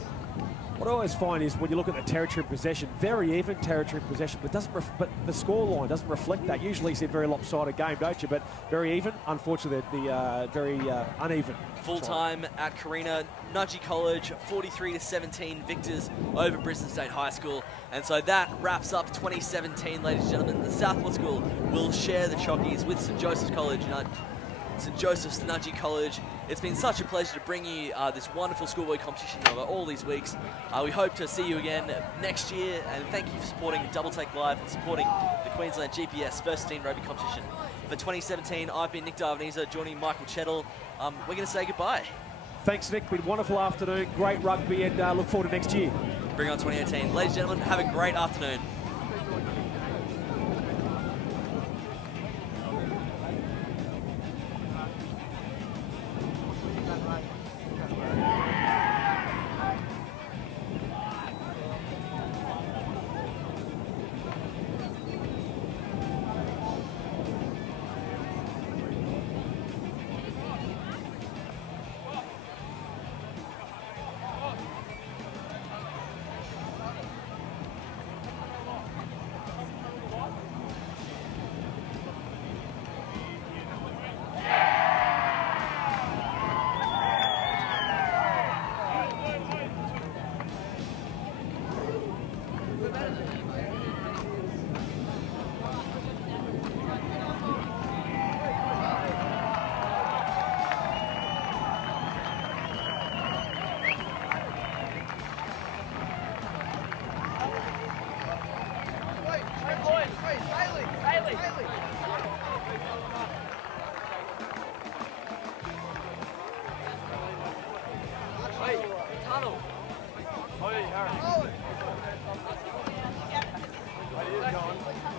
What I always find is when you look at the territory possession, very even territory possession, but the scoreline doesn't reflect that. Usually you see a very lopsided game, don't you? But very even. Unfortunately, very uneven. Full time at Carina, Nudgy College, 43-17 victors over Brisbane State High School. And so that wraps up 2017, ladies and gentlemen. The Southport School will share the chockies with St Joseph's College, St Joseph's Nudgy College. It's been such a pleasure to bring you this wonderful schoolboy competition over all these weeks. We hope to see you again next year, and thank you for supporting Double Take Live and supporting the Queensland GPS First 15 Rugby competition. For 2017, I've been Nick Darvaniza, joining Michael Chettle. We're going to say goodbye. Thanks, Nick. Been a wonderful afternoon, great rugby, and look forward to next year. Bring on 2018. Ladies and gentlemen, have a great afternoon.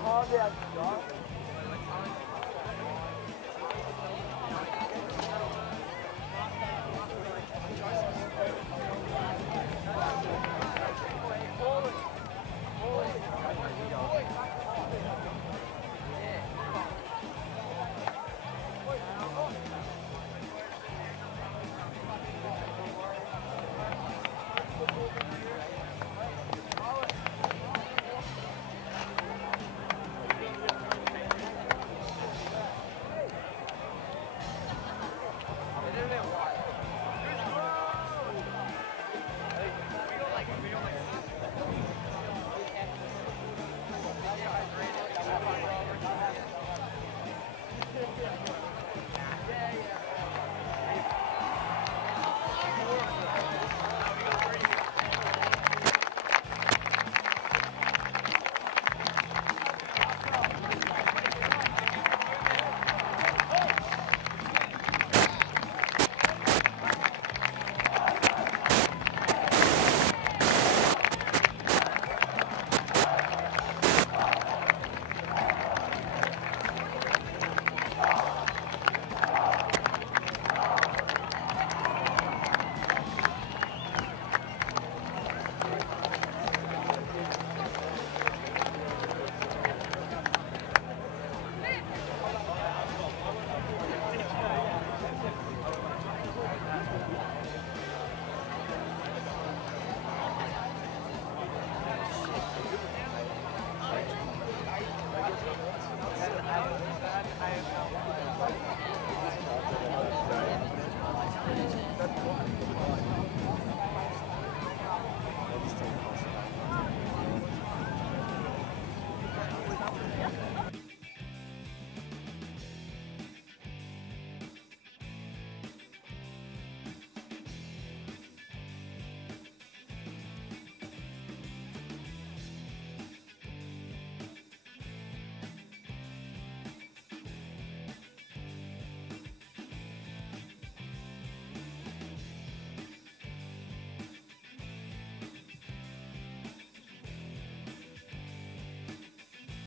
Oh, yeah.